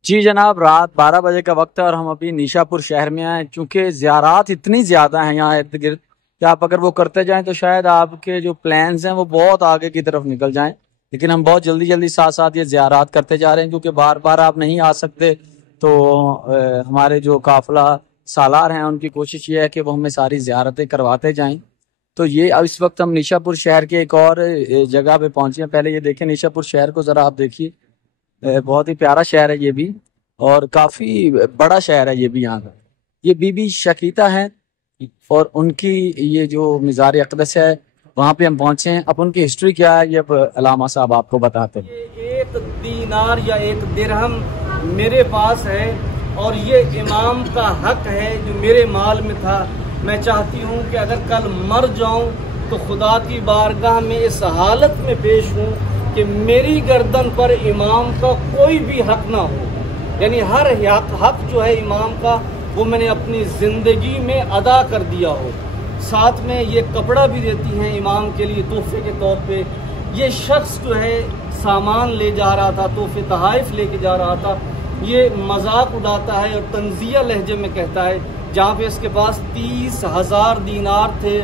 जी जनाब, रात 12 बजे का वक्त है और हम अभी निशापुर शहर में आए। चूँकि ज़ियारात इतनी ज़्यादा हैं यहाँ इर्द गिर्द कि आप अगर वो करते जाएं तो शायद आपके जो प्लान्स हैं वो बहुत आगे की तरफ निकल जाएं, लेकिन हम बहुत जल्दी साथ साथ ये ज़ियारात करते जा रहे हैं क्योंकि बार बार आप नहीं आ सकते। तो हमारे जो काफ़िला सालार हैं उनकी कोशिश ये है कि वो हमें सारी ज़ियारतें करवाते जाएँ। तो ये अब इस वक्त हम निशापुर शहर के एक और जगह पे पहुँचे हैं। पहले ये देखें निशापुर शहर को ज़रा आप देखिए, बहुत ही प्यारा शहर है ये भी और काफ़ी बड़ा शहर है ये भी। यहाँ का ये बीबी शकीता है और उनकी ये जो मज़ार अक़दस है वहाँ पे हम पहुँचे हैं। अब उनकी हिस्ट्री क्या है ये अलामा साहब आपको बताते हैं। एक दीनार या एक दिरहम मेरे पास है और ये इमाम का हक है जो मेरे माल में था। मैं चाहती हूँ कि अगर कल मर जाऊँ तो खुदा की बारगाह में इस हालत में पेश हूँ कि मेरी गर्दन पर इमाम का कोई भी हक ना हो, यानी हर हक जो है इमाम का वो मैंने अपनी ज़िंदगी में अदा कर दिया हो। साथ में ये कपड़ा भी देती हैं इमाम के लिए तोहफे के तौर पे। ये शख्स जो है सामान ले जा रहा था, तोहफे तहाइफ लेके जा रहा था, ये मजाक उड़ाता है और तंजिया लहजे में कहता है जहाँ पे इसके पास 30,000 दीनार थे,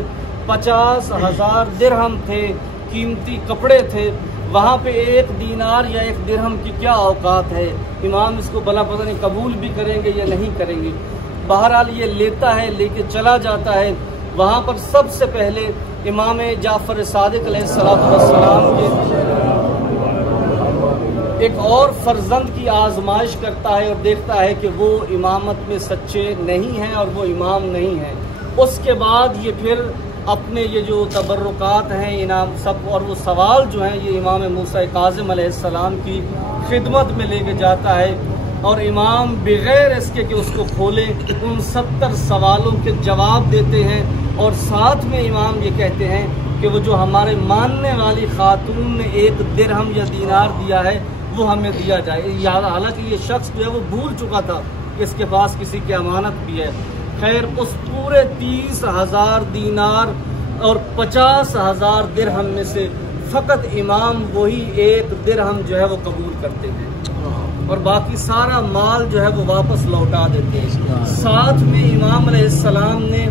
50,000 दिरहम थे, कीमती कपड़े थे, वहाँ पे एक दीनार या एक दिरहम की क्या औकात है। इमाम इसको भला पता नहीं कबूल भी करेंगे या नहीं करेंगे। बहरहाल ये लेता है, लेके चला जाता है। वहाँ पर सबसे पहले इमाम जाफ़र सादिक अलैहिस्सलाम के एक और फर्जंद की आजमाइश करता है और देखता है कि वो इमामत में सच्चे नहीं हैं और वो इमाम नहीं है। उसके बाद ये फिर अपने ये जो तबर्रुकात हैं इनाम सब और वो सवाल जो हैं ये इमाम मूसा काज़िम अलैहिस्सलाम की खिदमत में लेके जाता है और इमाम बग़ैर इसके कि उसको खोले उन 70 सवालों के जवाब देते हैं और साथ में इमाम ये कहते हैं कि वो जो हमारे मानने वाली खातून ने एक दिरहम या दीनार दिया है वो हमें दिया जाए। हालांकि ये शख्स जो है वो भूल चुका था कि इसके पास किसी की अमानत भी है। खैर उस पूरे 30,000 दीनार और 50,000 दिरहम में से फ़कत इमाम वही एक दिरहम जो है वो कबूल करते हैं और बाकी सारा माल जो है वो वापस लौटा देते हैं। साथ में इमाम अलैहिस्सलाम ने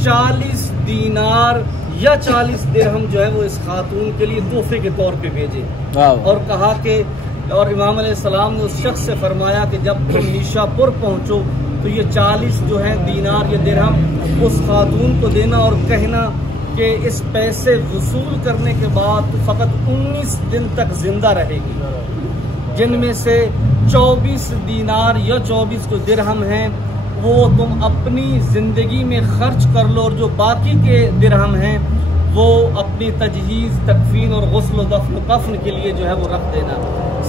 40 दीनार या 40 दिरहम जो है वो इस खातून के लिए तोहफे के तौर पे भेजे और कहा कि और इमाम अलैहिस्सलाम ने उस शख्स से फरमाया कि जब तुम नीशापुर पहुँचो तो ये 40 जो है दीनार या दिरहम उस खातून को देना और कहना कि इस पैसे वसूल करने के बाद फ़कत 19 दिन तक जिंदा रहेगी, जिनमें से 24 दीनार या 24 जो दिरहम हैं वो तुम अपनी ज़िंदगी में खर्च कर लो और जो बाकी के दिरहम हैं वो अपनी तजहीज़, तकफीन और गुस्ल दफन के लिए जो है वो रख देना।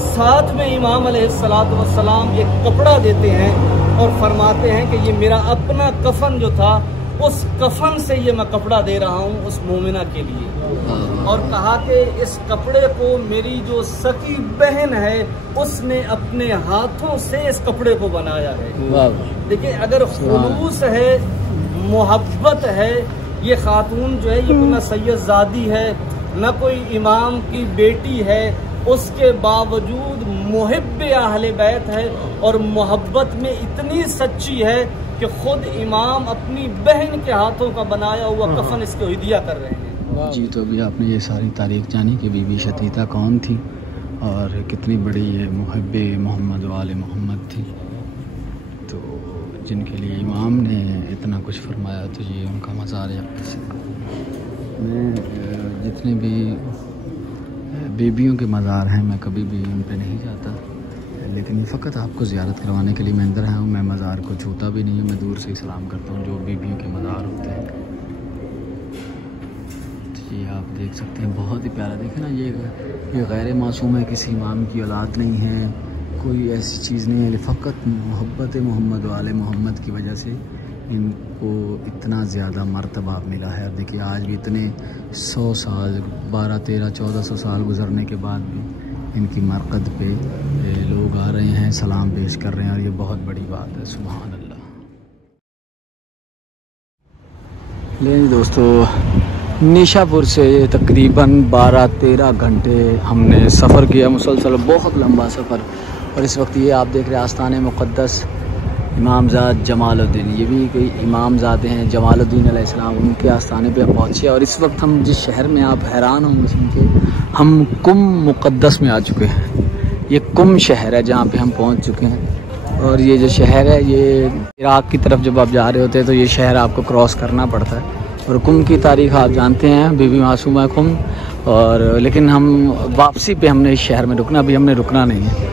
साथ में इमाम अलैहिस्सलातु वस्सलाम एक कपड़ा देते हैं और फरमाते हैं कि ये मेरा अपना कफन जो था उस कफन से ये मैं कपड़ा दे रहा हूँ उस मोमिना के लिए और कहा कि इस कपड़े को मेरी जो सकी बहन है उसने अपने हाथों से इस कपड़े को बनाया है। देखिए अगर खुलूस है, मोहब्बत है, ये खातून जो है ये कोई ना सैयदजादी है न कोई इमाम की बेटी है, उसके बावजूद मुहिब्बे अहले बैत है और मोहब्बत में इतनी सच्ची है कि खुद इमाम अपनी बहन के हाथों का बनाया हुआ कफन इसको हिदिया कर रहे हैं। जी तो अभी आपने ये सारी तारीख जानी कि बीबी शतीता कौन थी और कितनी बड़ी ये मुहब्बे मोहम्मद वाले मोहम्मद थी, तो जिनके लिए इमाम ने इतना कुछ फरमाया, तो ये उनका मज़ार है। मैं जितने भी बीबियों के मज़ार हैं मैं कभी भी उन पे नहीं जाता, लेकिन ये फ़कत आपको ज़ियारत करवाने के लिए मैं अंदर आया हूँ। मैं मज़ार को छूता भी नहीं हूँ, मैं दूर से ही सलाम करता हूँ जो बीबियों के मज़ार होते हैं। तो ये आप देख सकते हैं, बहुत ही प्यारा। देखें ना, ये गैर मासूम है, किसी इमाम की औलाद नहीं है, कोई ऐसी चीज़ नहीं है, फ़कत मोहब्बत मोहम्मद वाले मोहम्मद की वजह से इनको इतना ज़्यादा मर्तबा मिला है। अब देखिए आज भी इतने 100 साल 12, 13, 1400 साल गुजरने के बाद भी इनकी मरकद पे लोग आ रहे हैं, सलाम पेश कर रहे हैं और ये बहुत बड़ी बात है। सुभान अल्लाह। लेकिन दोस्तों निशापुर से तकरीबन 12-13 घंटे हमने सफ़र किया मुसलसल, बहुत लंबा सफ़र। और इस वक्त ये आप देख रहे हैं आस्थान मुक़द्दस इमामज़ाद जमालुद्दीन, ये भी कोई इमामज़ादे हैं जमालुद्दीन अलैहिस्सलाम, उनके आस्थाने पे हम पहुँचे। और इस वक्त हम जिस शहर में, आप हैरान होंगे सुन के, हम कुम मुक़द्दस में आ चुके हैं। ये कुम शहर है जहाँ पे हम पहुँच चुके हैं। और ये जो शहर है ये इराक़ की तरफ जब आप जा रहे होते हैं तो ये शहर आपको क्रॉस करना पड़ता है। और कुम की तारीख़ आप जानते हैं, बीबी मासूमा कुम। और लेकिन हम वापसी पे हमने इस शहर में रुकना, अभी हमने रुकना नहीं है।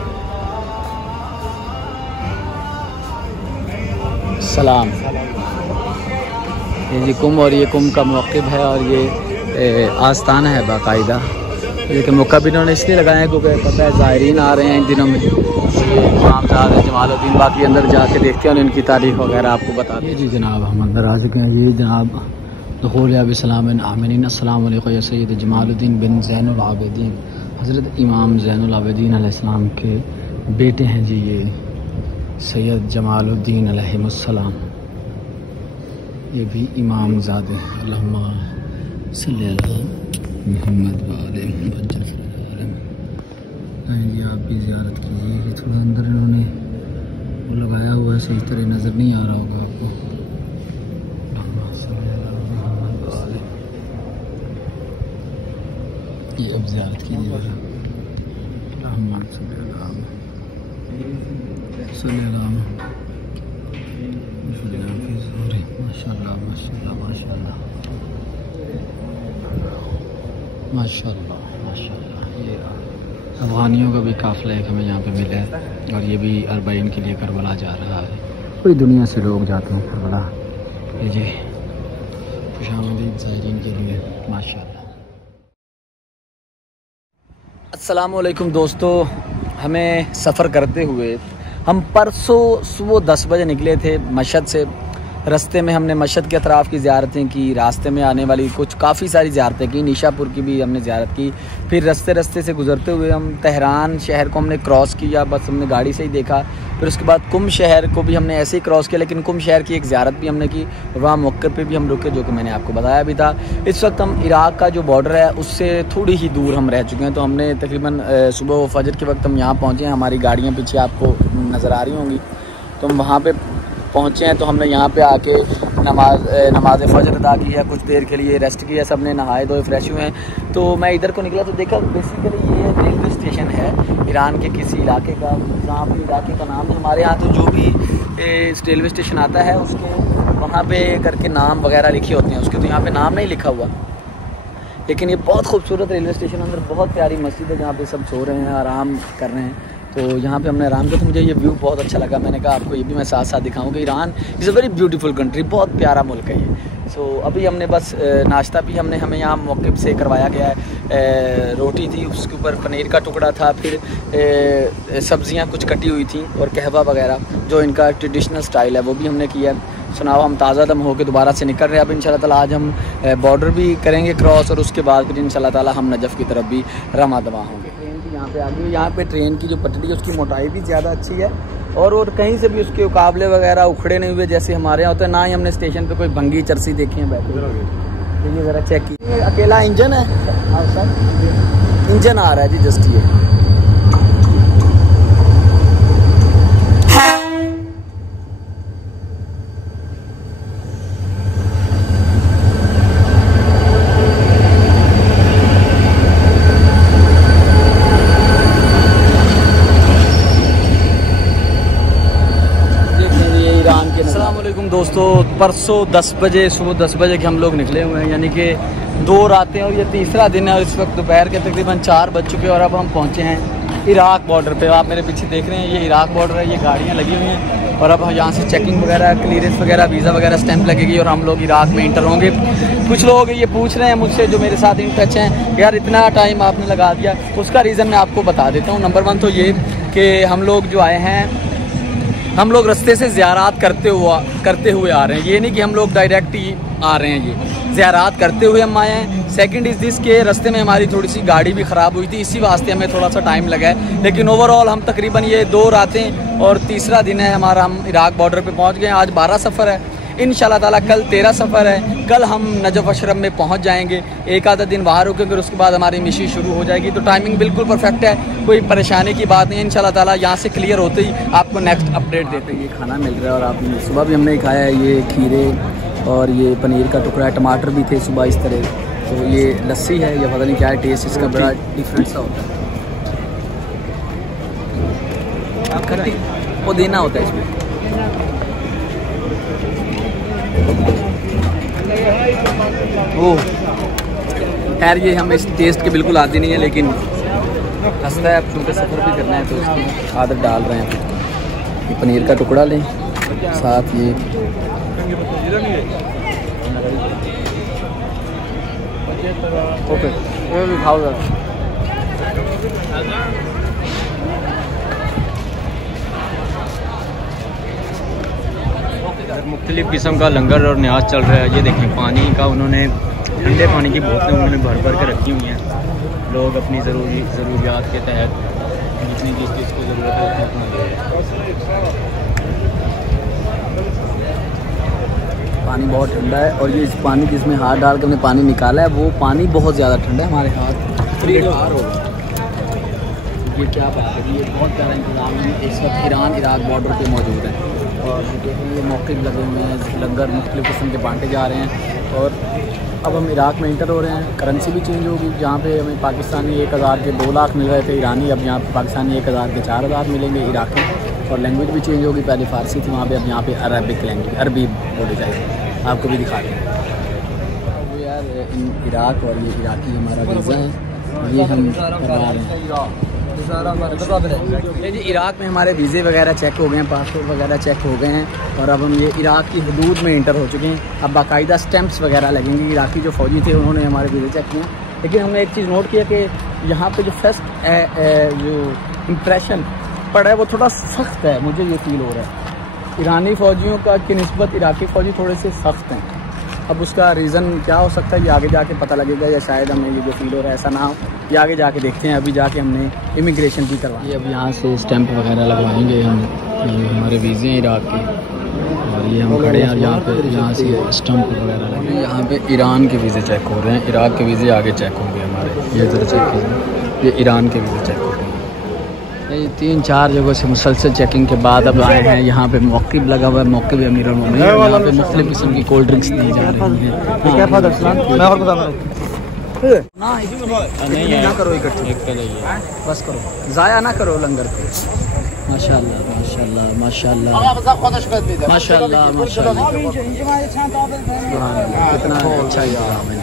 सलाम। ये जी कुम, और ये कुम का मौक़िफ़ है और ये आस्थाना है बाकायदा। लेकिन मुक़ब्ब इन्होंने इसलिए लगाया है क्योंकि पता है ज़ायरीन आ रहे हैं इन दिनों में। ये इमामज़ाद है जमालुद्दीन, बाकी अंदर जाके देखते हैं और इनकी तारीख़ वगैरह आपको बताते हैं। जी जनाब हम अंदर आ चुके हैं। ये जनाब दुखूल बिसलाम आमिनीन अस्सलाम वालेकुम या सैयद जमालुद्दीन बिन ज़ैनुल आबिदीन, हज़रत इमाम ज़ैनुल आबिदीन अलैहिस्सलाम के बेटे हैं जी ये सैयद जमालुद्दीन अलैहिस्सलाम। ये भी इमाम ज़ादे हैं। अल्लाहुम्मा सल्ली अला मुहम्मद व आले मुहम्मद। जी आप भी ज़ियारत कीजिए। कि थोड़ा अंदर इन्होंने वो लगाया हुआ है, सही तरह नज़र नहीं आ रहा होगा आपको। ये अब ज़ियारत कीजिए। माशाल्लाह माशाल्लाह माशाल्लाह माशाल्लाह माशाल्लाह। ये अफ़गानियों का भी काफ़िला एक हमें यहाँ पे मिला है और ये भी अरबाइन के लिए करबला जा रहा है। पूरी दुनिया से लोग जाते हैं करबला। ये जी खुशामदीद ज़ायरीन के लिए माशाल्लाह। अस्सलाम वालेकुम दोस्तों, हमें सफ़र करते हुए हम परसों सुबह 10 बजे निकले थे मशहद से। रास्ते में हमने मशहद के अतराफ़ की ज़ियारतें की, रास्ते में आने वाली कुछ काफ़ी सारी ज़ियारतें की, निशापुर की भी हमने ज़ियारत की। फिर रास्ते से गुज़रते हुए हम तेहरान शहर को हमने क्रॉस किया, बस हमने गाड़ी से ही देखा। फिर उसके बाद कुम शहर को भी हमने ऐसे ही क्रॉस किया, लेकिन कुम शहर की एक ज़ियारत भी हमने की और वहाँ मौके पे भी हम रुके, जो कि मैंने आपको बताया भी था। इस वक्त हम इराक़ का जो बॉर्डर है उससे थोड़ी ही दूर हम रह चुके हैं। तो हमने तकरीबन सुबह फजर के वक्त हम यहाँ पहुँचे हैं। हमारी गाड़ियाँ पीछे आपको नज़र आ रही होंगी। तो हम वहाँ पे पहुँचे हैं। तो हमने यहाँ पे आके नमाज फजर अदा की है, कुछ देर के लिए रेस्ट किया, सब ने नहाए धोए फ्रेश हुए हैं। तो मैं इधर को निकला तो देखा बेसिकली ये रेलवे स्टेशन है ईरान के किसी इलाके का, जहाँ पे इलाके का नाम है। हमारे यहाँ तो जो भी रेलवे स्टेशन आता है उसके वहाँ पे करके नाम वगैरह लिखे होते हैं, उसके तो यहाँ पे नाम नहीं लिखा हुआ। लेकिन ये बहुत खूबसूरत रेलवे स्टेशन, अंदर बहुत प्यारी मस्जिद है जहाँ पे सब सो रहे हैं, आराम कर रहे हैं। तो यहाँ पे हमने आराम किया। तो मुझे ये व्यू बहुत अच्छा लगा। मैंने कहा आपको ये भी मैं साथ साथ दिखाऊँ कि Iran is a very beautiful country, बहुत प्यारा मुल्क है ये। सो अभी हमने बस नाश्ता भी हमें यहाँ मौके से करवाया गया है। रोटी थी, उसके ऊपर पनीर का टुकड़ा था, फिर सब्ज़ियाँ कुछ कटी हुई थी और कहवा वगैरह जो इनका ट्रेडिशनल स्टाइल है वो भी हमने किया। सुनाओ हम ताज़ा दम होकर दोबारा से निकल रहे हैं। अब इंशाल्लाह ताला आज हम बॉर्डर भी करेंगे क्रॉस और उसके बाद फिर इंशाल्लाह ताला हम नजफ़ की तरफ भी रमा दवा होंगे। ट्रेन की यहाँ पे आ गई। यहाँ पे ट्रेन की जो पटरी है उसकी मोटाई भी ज़्यादा अच्छी है और कहीं से भी उसके मुकाबले वगैरह उखड़े नहीं हुए जैसे हमारे यहाँ होते हैं। ना ही हमने स्टेशन पे कोई भंगी चरसी देखी है बैठे। ये ज़रा चेक कीजिए, अकेला इंजन है। हाँ सर, इंजन आ रहा है जी जस्ट ये। दोस्तों परसों 10 बजे सुबह 10 बजे के हम लोग निकले हुए हैं, यानी कि 2 रातें और ये तीसरा दिन है। और इस वक्त दोपहर के तकरीबन 4 बज चुके हैं और अब हम पहुंचे हैं इराक़ बॉर्डर पे। आप मेरे पीछे देख रहे हैं ये इराक़ बॉर्डर है, ये गाड़ियां लगी हुई हैं और अब यहाँ से चेकिंग वगैरह, क्लियरेंस वगैरह, वीज़ा वगैरह स्टैंप लगेगी और हम लोग इराक़ में इंटर होंगे। कुछ लोग ये पूछ रहे हैं मुझसे जो मेरे साथ इन टच हैं, यार इतना टाइम आपने लगा दिया। उसका रीज़न मैं आपको बता देता हूँ। नंबर 1 तो ये कि हम लोग जो आए हैं, हम लोग रास्ते से ज़ियारत करते हुए आ रहे हैं। ये नहीं कि हम लोग डायरेक्ट ही आ रहे हैं, ये ज़ियारत करते हुए हम आए हैं। सेकंड इज़ दिस के रास्ते में हमारी थोड़ी सी गाड़ी भी ख़राब हुई थी, इसी वास्ते हमें थोड़ा सा टाइम लगा है। लेकिन ओवरऑल हम तकरीबन ये 2 रातें और तीसरा दिन है हमारा, हम इराक़ बॉर्डर पे पहुंच गए हैं। आज 12 सफ़र है, इंशाल्लाह ताला कल 13 सफ़र है। कल हम नजफ़ अशरफ में पहुंच जाएंगे, एक आधा दिन बाहर होकर फिर उसके बाद हमारी मिशन शुरू हो जाएगी। तो टाइमिंग बिल्कुल परफेक्ट है, कोई परेशानी की बात नहीं है। इंशाल्लाह ताला यहाँ से क्लियर होते ही आपको नेक्स्ट अपडेट देते हैं। ये खाना मिल रहा है और आपने सुबह भी हमने खाया है, ये खीरे और ये पनीर का टुकड़ा, टमाटर भी थे सुबह इस तरह। तो ये लस्सी है, ये पता नहीं क्या है, टेस्ट इसका बड़ा डिफरेंट सा होता है। खट्टी पुदीना होता है इसमें। ओह खैर ये हम इस टेस्ट के बिल्कुल आदी नहीं है, लेकिन हंसता है। अब चूँकि सफ़र भी करना है तो उसकी आदत डाल रहे हैं। ये पनीर का टुकड़ा लें, साथ ये ओके ये भी खाओ ज़रा। मुख्तलिफ़ किस्म का लंगर और न्याज चल रहा है। ये देखें पानी का उन्होंने, ठंडे पानी की बोतलें उन्होंने भर के रखी हुई हैं। लोग अपनी ज़रूरियात के तहत जितनी जिस चीज़ को ज़रूरत है पानी बहुत ठंडा है और ये इस पानी जिसमें हाथ डाल के हमने पानी निकाला है वो पानी बहुत ज़्यादा ठंडा है। हमारे हाथ फ्री बाहर हो। ये क्या बात है, ये बहुत प्यारा इंतज़ाम है। इस वक्त ईरान इराक़ बॉर्डर पे मौजूद है और देखें ये मौके लगे हुए हैं, लंगर मुख्तलिफ़ किस्म के बांटे जा रहे हैं। और अब हम इराक़ में इंटर हो रहे हैं। करेंसी भी चेंज होगी, जहाँ पे हमें पाकिस्तानी 1000 के 2 लाख मिल रहे थे ईरानी, अब यहाँ पे पाकिस्तानी 1000 के 4000 मिलेंगे ईराकी। और लैंग्वेज भी चेंज होगी, पहले फ़ारसी थी वहाँ पे, अब यहाँ पे अरबिक लैंग्वेज, अरबी बोली जाएगी। आपको भी दिखा दें यार इराक़ और ये इराकी हमारा वीज़ा है, ये हम करवा रहे हैं। जी इराक़ में हमारे वीज़े वगैरह चेक हो गए हैं, पासपोर्ट वगैरह चेक हो गए हैं और अब हम ये इराक़ की हदूद में इंटर हो चुके हैं। अब बाकायदा स्टैंप्स वगैरह लगेंगे। इराक़ी जो फ़ौजी थे उन्होंने हमारे वीज़े चेक किए। लेकिन हमने एक चीज़ नोट किया कि यहाँ पे जो फर्स्ट जो इम्प्रेशन पड़ा है वो थोड़ा सख्त है, मुझे ये फील हो रहा है। ईरानी फ़ौजियों का की निस्बत इराकी फ़ौजी थोड़े से सख्त हैं। अब उसका रीज़न क्या हो सकता है ये आगे जाके पता लगेगा, या शायद हमें ये जो फील हो रहा है ऐसा ना हो, ये आगे जाके देखते हैं। अभी जाके हमने इमिग्रेशन भी करवाई है। अब यहाँ से स्टैंप वगैरह लगवाएंगे हम, ये हमारे वीज़े हैं इराक के, और ये हम खड़े हैं यहाँ पे, यहाँ से स्टैंप वगैरह लगे। यहाँ पे ईरान के वीज़े चेक हो रहे हैं, इराक के वीज़े आगे चेक होंगे हमारे। ये ज़रा चेक कीजिए, ये ईरान के वीज़े चेक हो रहे हैं। 3-4 जगहों से मुसलसल चेकिंग के बाद अब आए हैं यहाँ पे। मौक़िफ़ लगा हुआ है, मौक़िफ़ अमीरुल मोमिनीन, यहाँ पे मुख्तलिफ़ किस्म की कोल्ड ड्रिंक्स दी जा रही हैं। ना करो इकट्ठे, बस करो, ज़ाया ना करो लंगर को। माशाअल्लाह माशाअल्लाह माशाअल्लाह माशाअल्लाह माशाअल्लाह, कितना अच्छा इस्लाम है।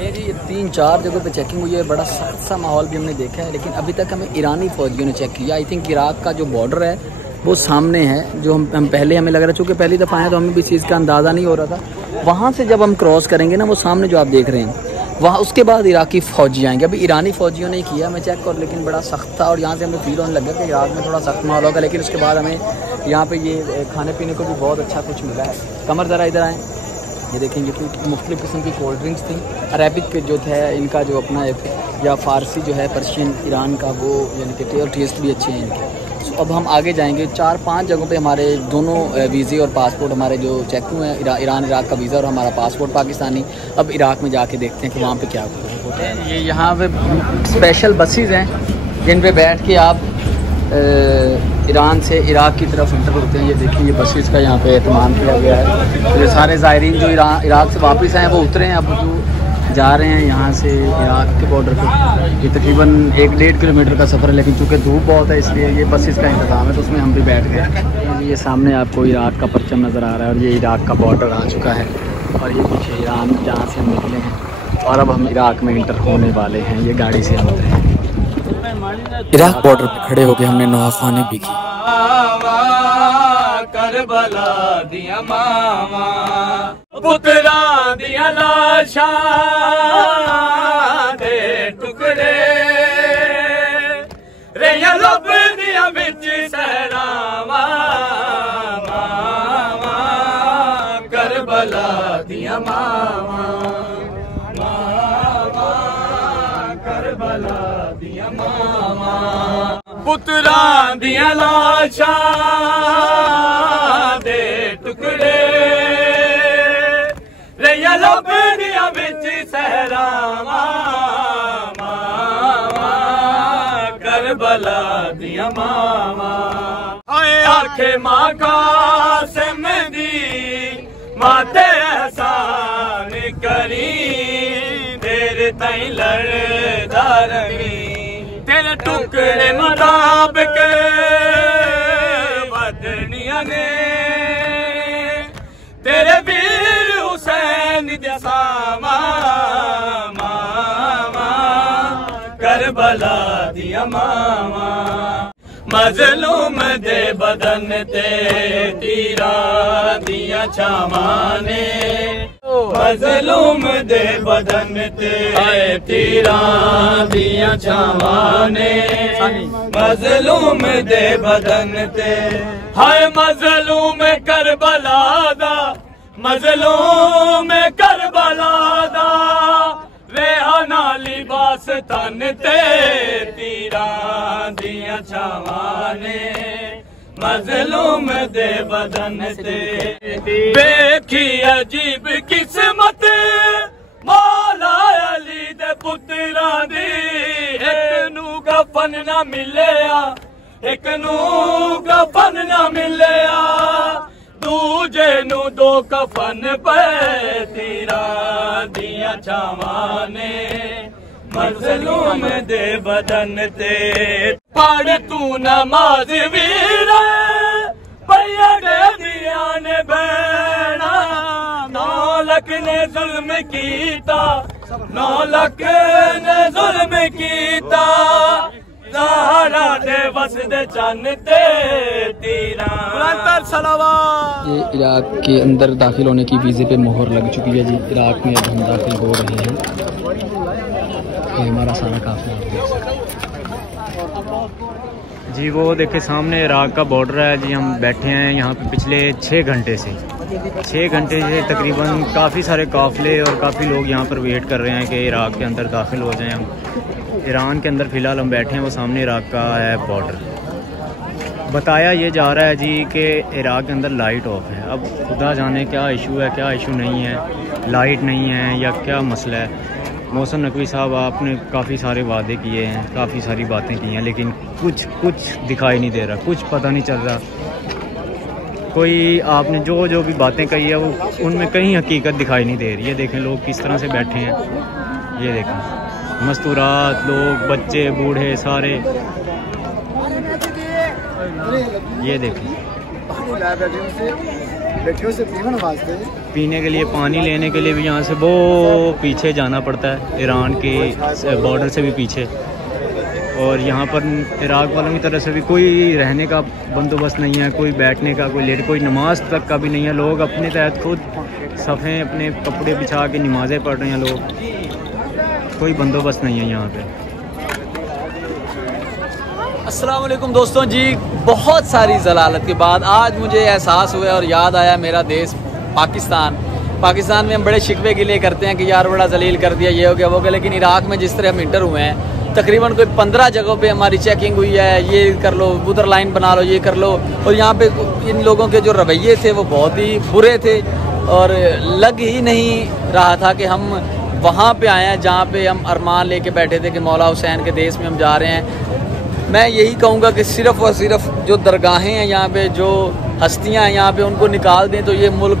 जी 3-4 जगहों पे चेकिंग हुई है, बड़ा सख्त सा माहौल भी हमने देखा है, लेकिन अभी तक हमें ईरानी फ़ौजियों ने चेक किया। आई थिंक इराक का जो बॉर्डर है वो सामने है, जो हम पहले हमें लग रहा है, चूँकि पहली दफ़ा आए तो हमें भी चीज़ का अंदाज़ा नहीं हो रहा था। वहाँ से जब हम क्रॉस करेंगे ना, वो सामने जो आप देख रहे हैं वहाँ, उसके बाद इराकी फ़ौजी आएंगे। अभी ईरानी फ़ौजियों ने किया मैं चेक, और लेकिन बड़ा सख्त था, और यहाँ से हमें फील होने लगा कि इराक में थोड़ा सख्त माहौल होगा। लेकिन उसके बाद हमें यहाँ पे ये खाने पीने को भी बहुत अच्छा कुछ मिला है। कमर ज़रा इधर आएँ, ये देखेंगे कि मुख्तलिफ़ किस्म की कोल्ड ड्रिंक्स थी। अरेबिक जो है इनका जो अपना एक, या फ़ारसी जो है पर्शियन ईरान का, वो यानी कि टेस्ट भी अच्छे हैं इनके। तो अब हम आगे जाएंगे। 4-5 जगहों पे हमारे दोनों वीज़े और पासपोर्ट हमारे जो चेक हुए हैं, ईरान इराक का वीज़ा और हमारा पासपोर्ट पाकिस्तानी। अब इराक में जाके देखते हैं कि वहाँ पे क्या होता है। ये यहाँ पे स्पेशल बसेज़ हैं जिन पे बैठ के आप ईरान से इराक की तरफ इंटर होते हैं। ये देखिए, ये बसेज़ का यहाँ पे एहतमाम किया गया है। तो ये सारे ज़ायरीन जो इराक से वापस आए वो उतरे हैं, अब जो जा रहे हैं यहाँ से इराक के बॉर्डर पे। ये तकरीबन 1-1.5 किलोमीटर का सफ़र है, लेकिन चूँकि धूप बहुत है इसलिए ये बसेस का इंतज़ाम है, तो उसमें हम भी बैठ गए। ये सामने आपको इराक का परचम नज़र आ रहा है, और ये इराक का बॉर्डर आ चुका है, और ये पीछे ईरान जहाँ से हम निकले हैं, और अब हम इराक में इंटर होने वाले हैं। ये गाड़ी से हम उतरे हैं। इराक बॉर्डर पर खड़े होकर हमने नवाखाने भी की। करबला दिया मावा पुतरा दिया लाशा दे टुकड़े रे लब दिया बिच सहरावा मावा करबला दिया मावा मावा करबला दिया मावा पुतरा दिया लाशा दे टुकड़े रे लब दिया बिच सहरावा मावा करबला दिया मावा आए आखे माँ का से मेरी माते एहसान करी तेरे ताई लड़दारनी तेरे टुकड़े मुताबिक बदनिया ने तेरे वीर हुसैन जैसा मामा करबला दिया मामा मजलूम दे बदन ते तीरा दिया छावाने मजलूम दे बदन ते तीरा दिया छावाने मजलूम दे बदन ते हाय मजलूम करबला दा मजलूम करबला दा रेहाना लिबास तन ते तीरा दिया छावाने मजलूम दे बदन ते देखी अजीब किस्मत मौला अली दे पुत्रा दी एक नू कफन ना मिलिया एक नू कफन ना मिलिया दूजे नू दो कफन पे तीरा दिया छावाने मजलूम दे बदन ते पढ़ तू नमाज वीर पैया दे दिया ने बैना 9 लाख ने जुल्म कीता 9 लाख ने जुल्म कीता ज़हरा दे बस दे चन ते तीरा ये इराक के अंदर दाखिल होने की वीज़े पे मोहर लग चुकी है जी। इराक में अब हम दाखिल हो रहे हैं। ये हमारा सारा काफिला जी वो देखे सामने इराक का बॉर्डर है जी। हम बैठे हैं यहाँ पे पिछले 6 घंटे से तकरीबन काफ़ी सारे काफ़िले और काफ़ी लोग यहाँ पर वेट कर रहे हैं कि इराक के अंदर दाखिल हो जाएं। हम ईरान के अंदर फ़िलहाल हम बैठे हैं, वो सामने इराक का है बॉर्डर। बताया ये जा रहा है जी कि इराक के अंदर लाइट ऑफ है। अब खुदा जाने क्या इशू है, क्या इशू नहीं है, लाइट नहीं है या क्या मसला है। मौसम नकवी साहब, आपने काफ़ी सारे वादे किए हैं, काफ़ी सारी बातें की हैं, लेकिन कुछ दिखाई नहीं दे रहा, कुछ पता नहीं चल रहा। कोई आपने जो भी बातें कही है वो उनमें कहीं हकीकत दिखाई नहीं दे रही है। देखें लोग किस तरह से बैठे हैं, ये देखें मस्तूरात लोग, बच्चे बूढ़े सारे, ये देखें। पीने के लिए पानी लेने के लिए भी यहाँ से वो पीछे जाना पड़ता है, ईरान के बॉर्डर से भी पीछे। और यहाँ पर इराक वालों की तरफ से भी कोई रहने का बंदोबस्त नहीं है, कोई बैठने का, कोई लेट, कोई नमाज तक का भी नहीं है। लोग अपने तहत खुद सफ़े अपने कपड़े बिछा के नमाज़ें पढ़ रहे हैं लोग, कोई बंदोबस्त नहीं है यहाँ पे। अस्सलाम वालेकुम दोस्तों जी, बहुत सारी जलालत के बाद आज मुझे एहसास हुआ और याद आया मेरा देश पाकिस्तान में हम बड़े शिकवे गिले करते हैं कि यार बड़ा जलील कर दिया, ये हो गया वो हो गया। लेकिन इराक में जिस तरह हम इंटर हुए हैं, तकरीबन कोई 15 जगहों पे हमारी चेकिंग हुई है, ये कर लो, उधर लाइन बना लो, ये कर लो। और यहाँ पे इन लोगों के जो रवैये थे वो बहुत ही बुरे थे और लग ही नहीं रहा था कि हम वहाँ पे आए हैं जहाँ पे हम अरमान लेके बैठे थे कि मौला हुसैन के देश में हम जा रहे हैं। मैं यही कहूँगा कि सिर्फ़ और सिर्फ जो दरगाहें हैं यहाँ पे, जो हस्तियाँ हैं यहाँ पे, उनको निकाल दें तो ये मुल्क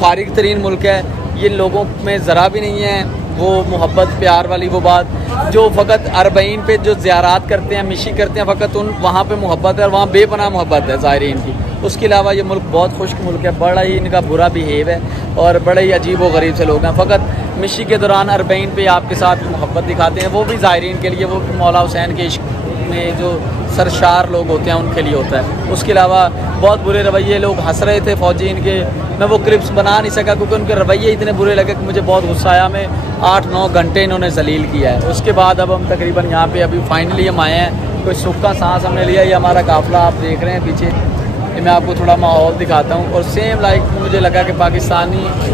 फारिग तरीन मुल्क है। ये लोगों में ज़रा भी नहीं है वो मोहब्बत प्यार वाली वो बात, जो फ़कत अरबईन पे जो ज़ियारात करते हैं, मिशी करते हैं, फ़कत उन वहाँ पे मोहब्बत है और वहाँ बेपनाह मोहब्बत है ज़ायरीन की। उसके अलावा ये मुल्क बहुत खुश्क मुल्क है, बड़ा ही इनका बुरा बिहेव है और बड़े ही अजीब व गरीब से लोग हैं। फ़कत मिशी के दौरान अरबईन पे आपके साथ मोहब्बत दिखाते हैं, वो भी ज़ायरीन के लिए, वो मौला हुसैन के इश्क में जो सरशार लोग होते हैं उनके लिए होता है। उसके अलावा बहुत बुरे रवैये, लोग हंस रहे थे फौजी इनके, मैं वो क्लिप्स बना नहीं सका क्योंकि उनके रवैये इतने बुरे लगे कि मुझे बहुत गुस्सा आया। मैं 8-9 घंटे इन्होंने जलील किया है। उसके बाद अब हम तकरीबन यहाँ पे अभी फाइनली हम आए हैं, कोई सुख का सांस हमने लिया। ये हमारा काफ़िला आप देख रहे हैं पीछे, ये मैं आपको थोड़ा माहौल दिखाता हूँ। और सेम लाइक मुझे लगा कि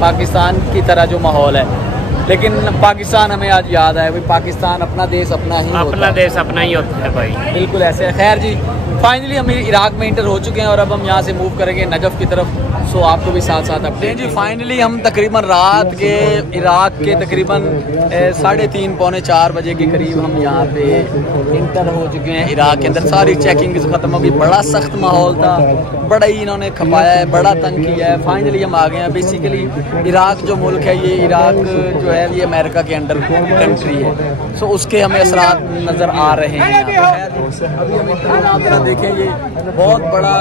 पाकिस्तान की तरह जो माहौल है, लेकिन पाकिस्तान हमें आज याद आया भाई, पाकिस्तान अपना देश अपना ही होता है भाई, बिल्कुल ऐसे है। खैर जी, फाइनली हम इराक में इंटर हो चुके हैं और अब हम यहाँ से मूव करेंगे नजफ की तरफ। सो आपको भी साथ साथ अपडेट जी। फाइनली हम तकरीबन रात के इराक के तकरीबन 3:30 पौने 4 बजे के करीब हम यहाँ पे इंटर हो चुके हैं इराक के अंदर। सारी चेकिंग ख़त्म हो गई, बड़ा सख्त माहौल था, बड़ा ही इन्होंने खपाया है, बड़ा तंग किया है। फाइनली हम आ गए हैं। बेसिकली इराक जो मुल्क है, ये इराक जो है ये अमेरिका के अंडर कंट्री है। सो उसके हमें असरात नज़र आ रहे हैं। अभी हम देखें, ये बहुत बड़ा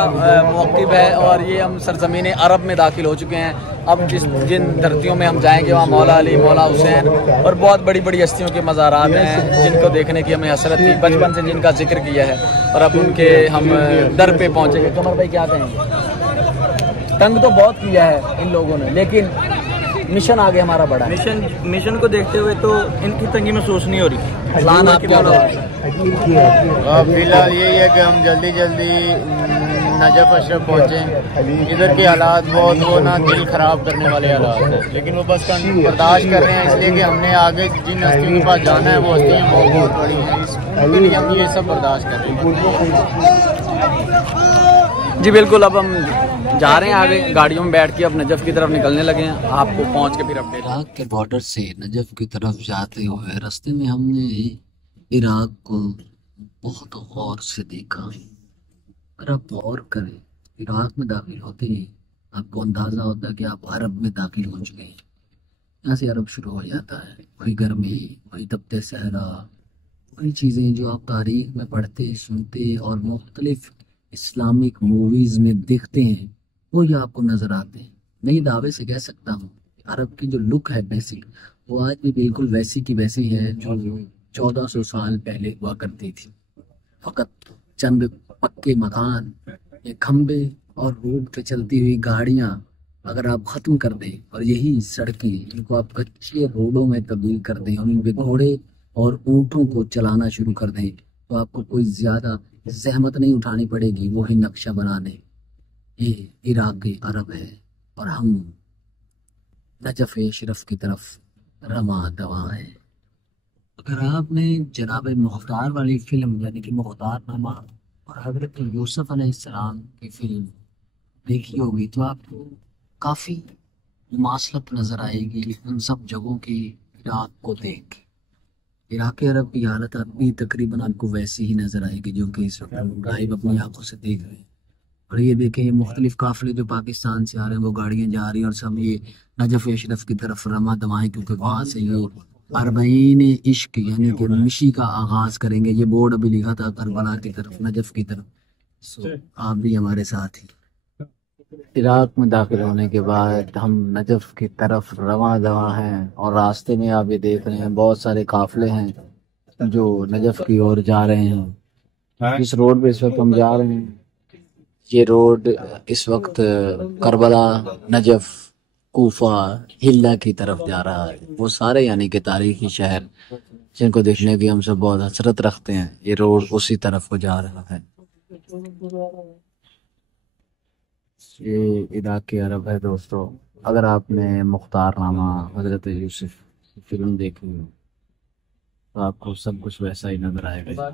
मौक़िब है और ये हम सरज़मीन अरब में दाखिल हो चुके हैं। अब जिन धरतियों में हम जाएंगे वहाँ मौला अली, मौला हुसैन और बहुत बड़ी बड़ी हस्तियों के मज़ारात हैं जिनको देखने की हमें हसरत थी, बचपन से जिनका जिक्र किया है और अब उनके हम दर पे पहुँचेंगे। कमर भाई क्या कहेंगे? तंग तो बहुत किया है इन लोगों ने, लेकिन मिशन आगे हमारा बड़ा मिशन को देखते हुए तो इनकी तंगी महसूस नहीं हो रही। प्लान आप क्या होगा? फिलहाल यही है कि हम जल्दी नजफ अशरफ पहुँचे। इधर के हालात बहुत वो ना दिल खराब करने वाले हालात हैं, लेकिन वो बस बर्दाश्त कर रहे हैं इसलिए कि हमने आगे जिन हस्तियों के पास जाना है वो हस्तियाँ बहुत बड़ी हैं, इसके लिए हम ये सब बर्दाश्त कर रहे हैं। जी बिल्कुल, अब हम जा रहे हैं आगे गाड़ियों में बैठ के, अब नजफ की तरफ निकलने लगे हैं। आपको पहुंच के फिर अपडेट। इराक के बॉर्डर से नजफ की तरफ जाते हुए रास्ते में हमने इराक को बहुत गौर से देखा। अगर आप गौर करें, इराक में दाखिल होते ही आपको अंदाज़ा होता है कि आप अरब में दाखिल हो चुके हैं। यहाँ से अरब शुरू हो जाता है, वही गर्मी, वही तपते सहरा, वही चीज़ें जो आप तारीख में पढ़ते सुनते और मुख्तलिफ इस्लामिक मूवीज़ में देखते हैं, वो ही आपको नज़र आते हैं। मैं ये दावे से कह सकता हूँ अरब की जो लुक है बेसिक, वो आज भी बिल्कुल वैसी की वैसी है जो 1400 साल पहले हुआ करती थी। फ़कत चंद पक्के मकान, ये खंबे और रोड पे चलती हुई गाड़ियाँ अगर आप ख़त्म कर दें और यही सड़कें इनको आप कच्चे रोडों में तब्दील कर दें और उन पे घोड़े और ऊँटों को चलाना शुरू कर दें, तो आपको कोई ज़्यादा जहमत नहीं उठानी पड़ेगी वही नक्शा बना दे। ये इराक के अरब है और हम नजफ अशरफ की तरफ रवा दवा है। अगर आपने जनाब मुख्तार वाली फिल्म यानी कि मुख्तारनामा और हज़रत यूसुफ अलैहिस्सलाम की फिल्म देखी होगी तो आपको काफ़ी मुमासलत नज़र आएगी उन सब जगहों की इराक को देख के। इराक अरब की हालत अभी तकरीबन आपको वैसी ही नज़र आएगी जो कि इस वक्त लाइव अपनी आंखों से देख रहे हैं। और ये देखें ये मुख्तलिफ काफ़िले जो पाकिस्तान से आ रहे हैं वो गाड़ियाँ जा रही हैं और सब ये नजफ अशरफ की तरफ रमा दवाएँ क्योंकि वहाँ से ये अरबईन इश्क यानी कि मिशी का आगाज़ करेंगे। ये बोर्ड अभी लिखा था करबला की तरफ नजफ की तरफ। सो आप भी हमारे साथ ही। इराक में दाखिल होने के बाद हम नजफ की तरफ रवा दवा हैं और रास्ते में आप ये देख रहे हैं बहुत सारे काफ़िले हैं जो नजफ की ओर जा रहे हैं। इस रोड पे इस वक्त हम जा रहे हैं। ये रोड इस वक्त करबला, नजफ, कूफा, हिल्ला की तरफ जा रहा है। वो सारे यानी कि तारीखी शहर जिनको देखने की हम सब बहुत हसरत रखते हैं, ये रोड उसी तरफ को जा रहा है। ये इराक के अरब है दोस्तों। अगर आपने मुख्तारनामा हज़रत यूसुफ की फिल्म देखी हो तो आपको सब कुछ वैसा ही नजर आएगा।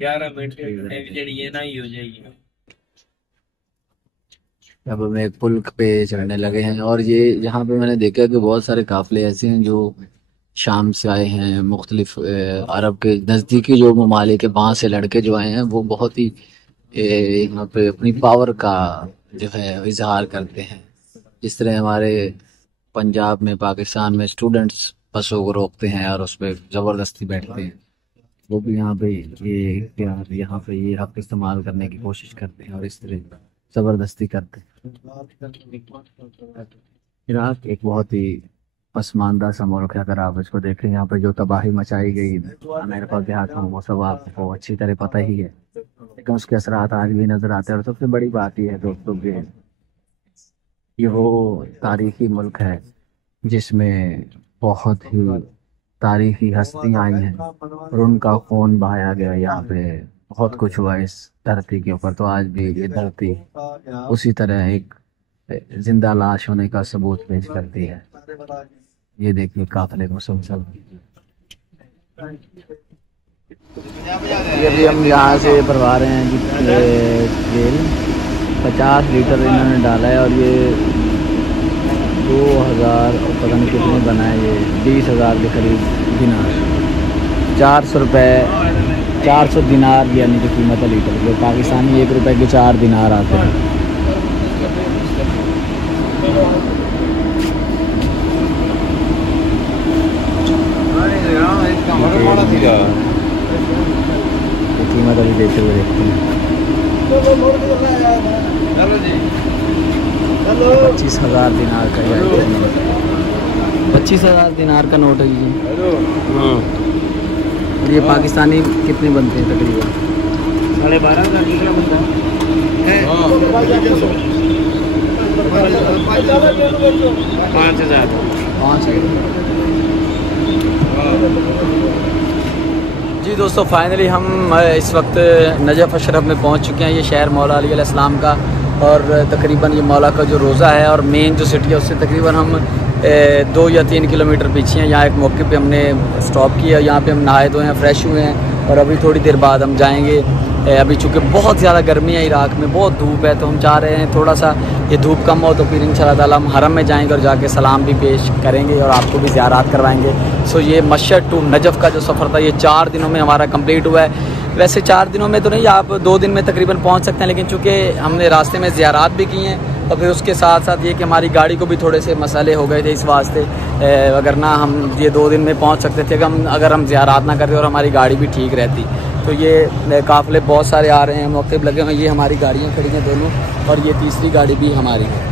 11 मिनट ये ना ही हो जाएगी। अब हम एक पुल पे चढ़ने लगे हैं और ये यहाँ पे मैंने देखा कि बहुत सारे काफ़िले ऐसे हैं जो शाम से आए हैं, मुख्तलिफ अरब के नज़दीकी जो ममालिक है वहाँ से लड़के जो आए हैं वो बहुत ही यहाँ पे अपनी पावर का जो है इजहार करते हैं। जिस तरह हमारे पंजाब में, पाकिस्तान में स्टूडेंट्स बसों को रोकते हैं और उस पर ज़बरदस्ती बैठते हैं, वो भी यहाँ पे ये इख्तियार यहाँ पे ये हक इस्तेमाल करने की कोशिश करते हैं और इस तरह ज़बरदस्ती करते हैं। इराक एक बहुत ही पसमानदा सा मुल्क है। अगर आप इसको देखें यहाँ पर जो तबाही मचाई गई अमेरिका के हाथों वो सब आपको अच्छी तरह पता ही है, लेकिन उसके असरात आज भी नज़र आते हैं। और सबसे बड़ी बात यह है दोस्तों कि ये वो तारीखी मुल्क है जिसमें बहुत ही तारीखी हस्तियाँ आई हैं और उनका खून बहाया गया। यहाँ पे बहुत कुछ हुआ इस धरती के ऊपर, तो आज भी ये धरती उसी तरह एक जिंदा लाश होने का सबूत पेश करती है। ये देखिए काफिले मुसलसल। ये भी हम यहाँ से भरवा रहे हैं जी तेल। 50 लीटर इन्होंने डाला है और ये 2000 और पता नहीं कितने बना है, ये 20,000 के करीब दिनार, 400 रुपये, 400 दिनार यानी कि कीमत है लीटर। जो पाकिस्तानी 1 रुपये के 4 दिनार आते हैं। कीमत अभी देते हुए देखते हैं। 25,000 दिनार का ये 25,000 दिनार का नोट है ये। और ये पाकिस्तानी कितने बनते हैं तकरीबन? 12,500 कितना बनता है? 5,000। जी दोस्तों, फाइनली हम इस वक्त नजफ अशरफ में पहुंच चुके हैं। ये शहर मौला अली अलैहिस्सलाम का और तकरीबन ये मौला का जो रोज़ा है और मेन जो सिटी है उससे तकरीबन हम 2 या 3 किलोमीटर पीछे हैं। यहाँ एक मौके पे हमने स्टॉप किया, यहाँ पे हम नहाए धोए हैं, फ्रेश हुए हैं और अभी थोड़ी देर बाद हम जाएंगे। अभी चूँकि बहुत ज़्यादा गर्मी है इराक में, बहुत धूप है, तो हम चाह रहे हैं थोड़ा सा ये धूप कम हो तो फिर इंशाअल्लाह ताला हम हरम में जाएंगे और जाके सलाम भी पेश करेंगे और आपको भी ज़ियारत करवाएंगे। सो ये मशहद टू नजफ़ का जो सफ़र था ये 4 दिनों में हमारा कंप्लीट हुआ है। वैसे 4 दिनों में तो नहीं, आप 2 दिन में तकरीबन पहुंच सकते हैं, लेकिन चूँकि हमने रास्ते में ज़ियारत भी की हैं और फिर उसके साथ साथ ये कि हमारी गाड़ी को भी थोड़े से मसले हो गए थे इस वास्ते, अगर ना हम ये 2 दिन में पहुंच सकते थे अगर हम ज़ियारत ना करते और हमारी गाड़ी भी ठीक रहती। तो ये काफ़िले बहुत सारे आ रहे हैं, मौके लगे हुए हैं। ये हमारी गाड़ियाँ खड़ी हैं दोनों और ये तीसरी गाड़ी भी हमारी है।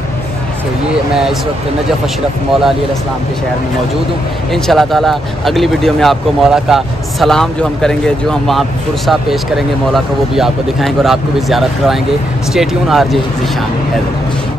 तो ये मैं इस वक्त नजफ अशरफ मौला अली अलैहिस्सलाम के शहर में मौजूद हूँ। इंशाअल्लाह ताला अगली वीडियो में आपको मौला का सलाम जो हम करेंगे, जो हम वहाँ पुरसा पेश करेंगे मौला का, वो भी आपको दिखाएंगे और आपको भी ज़ियारत करवाएंगे। Stay tune, RJ Zeeshan.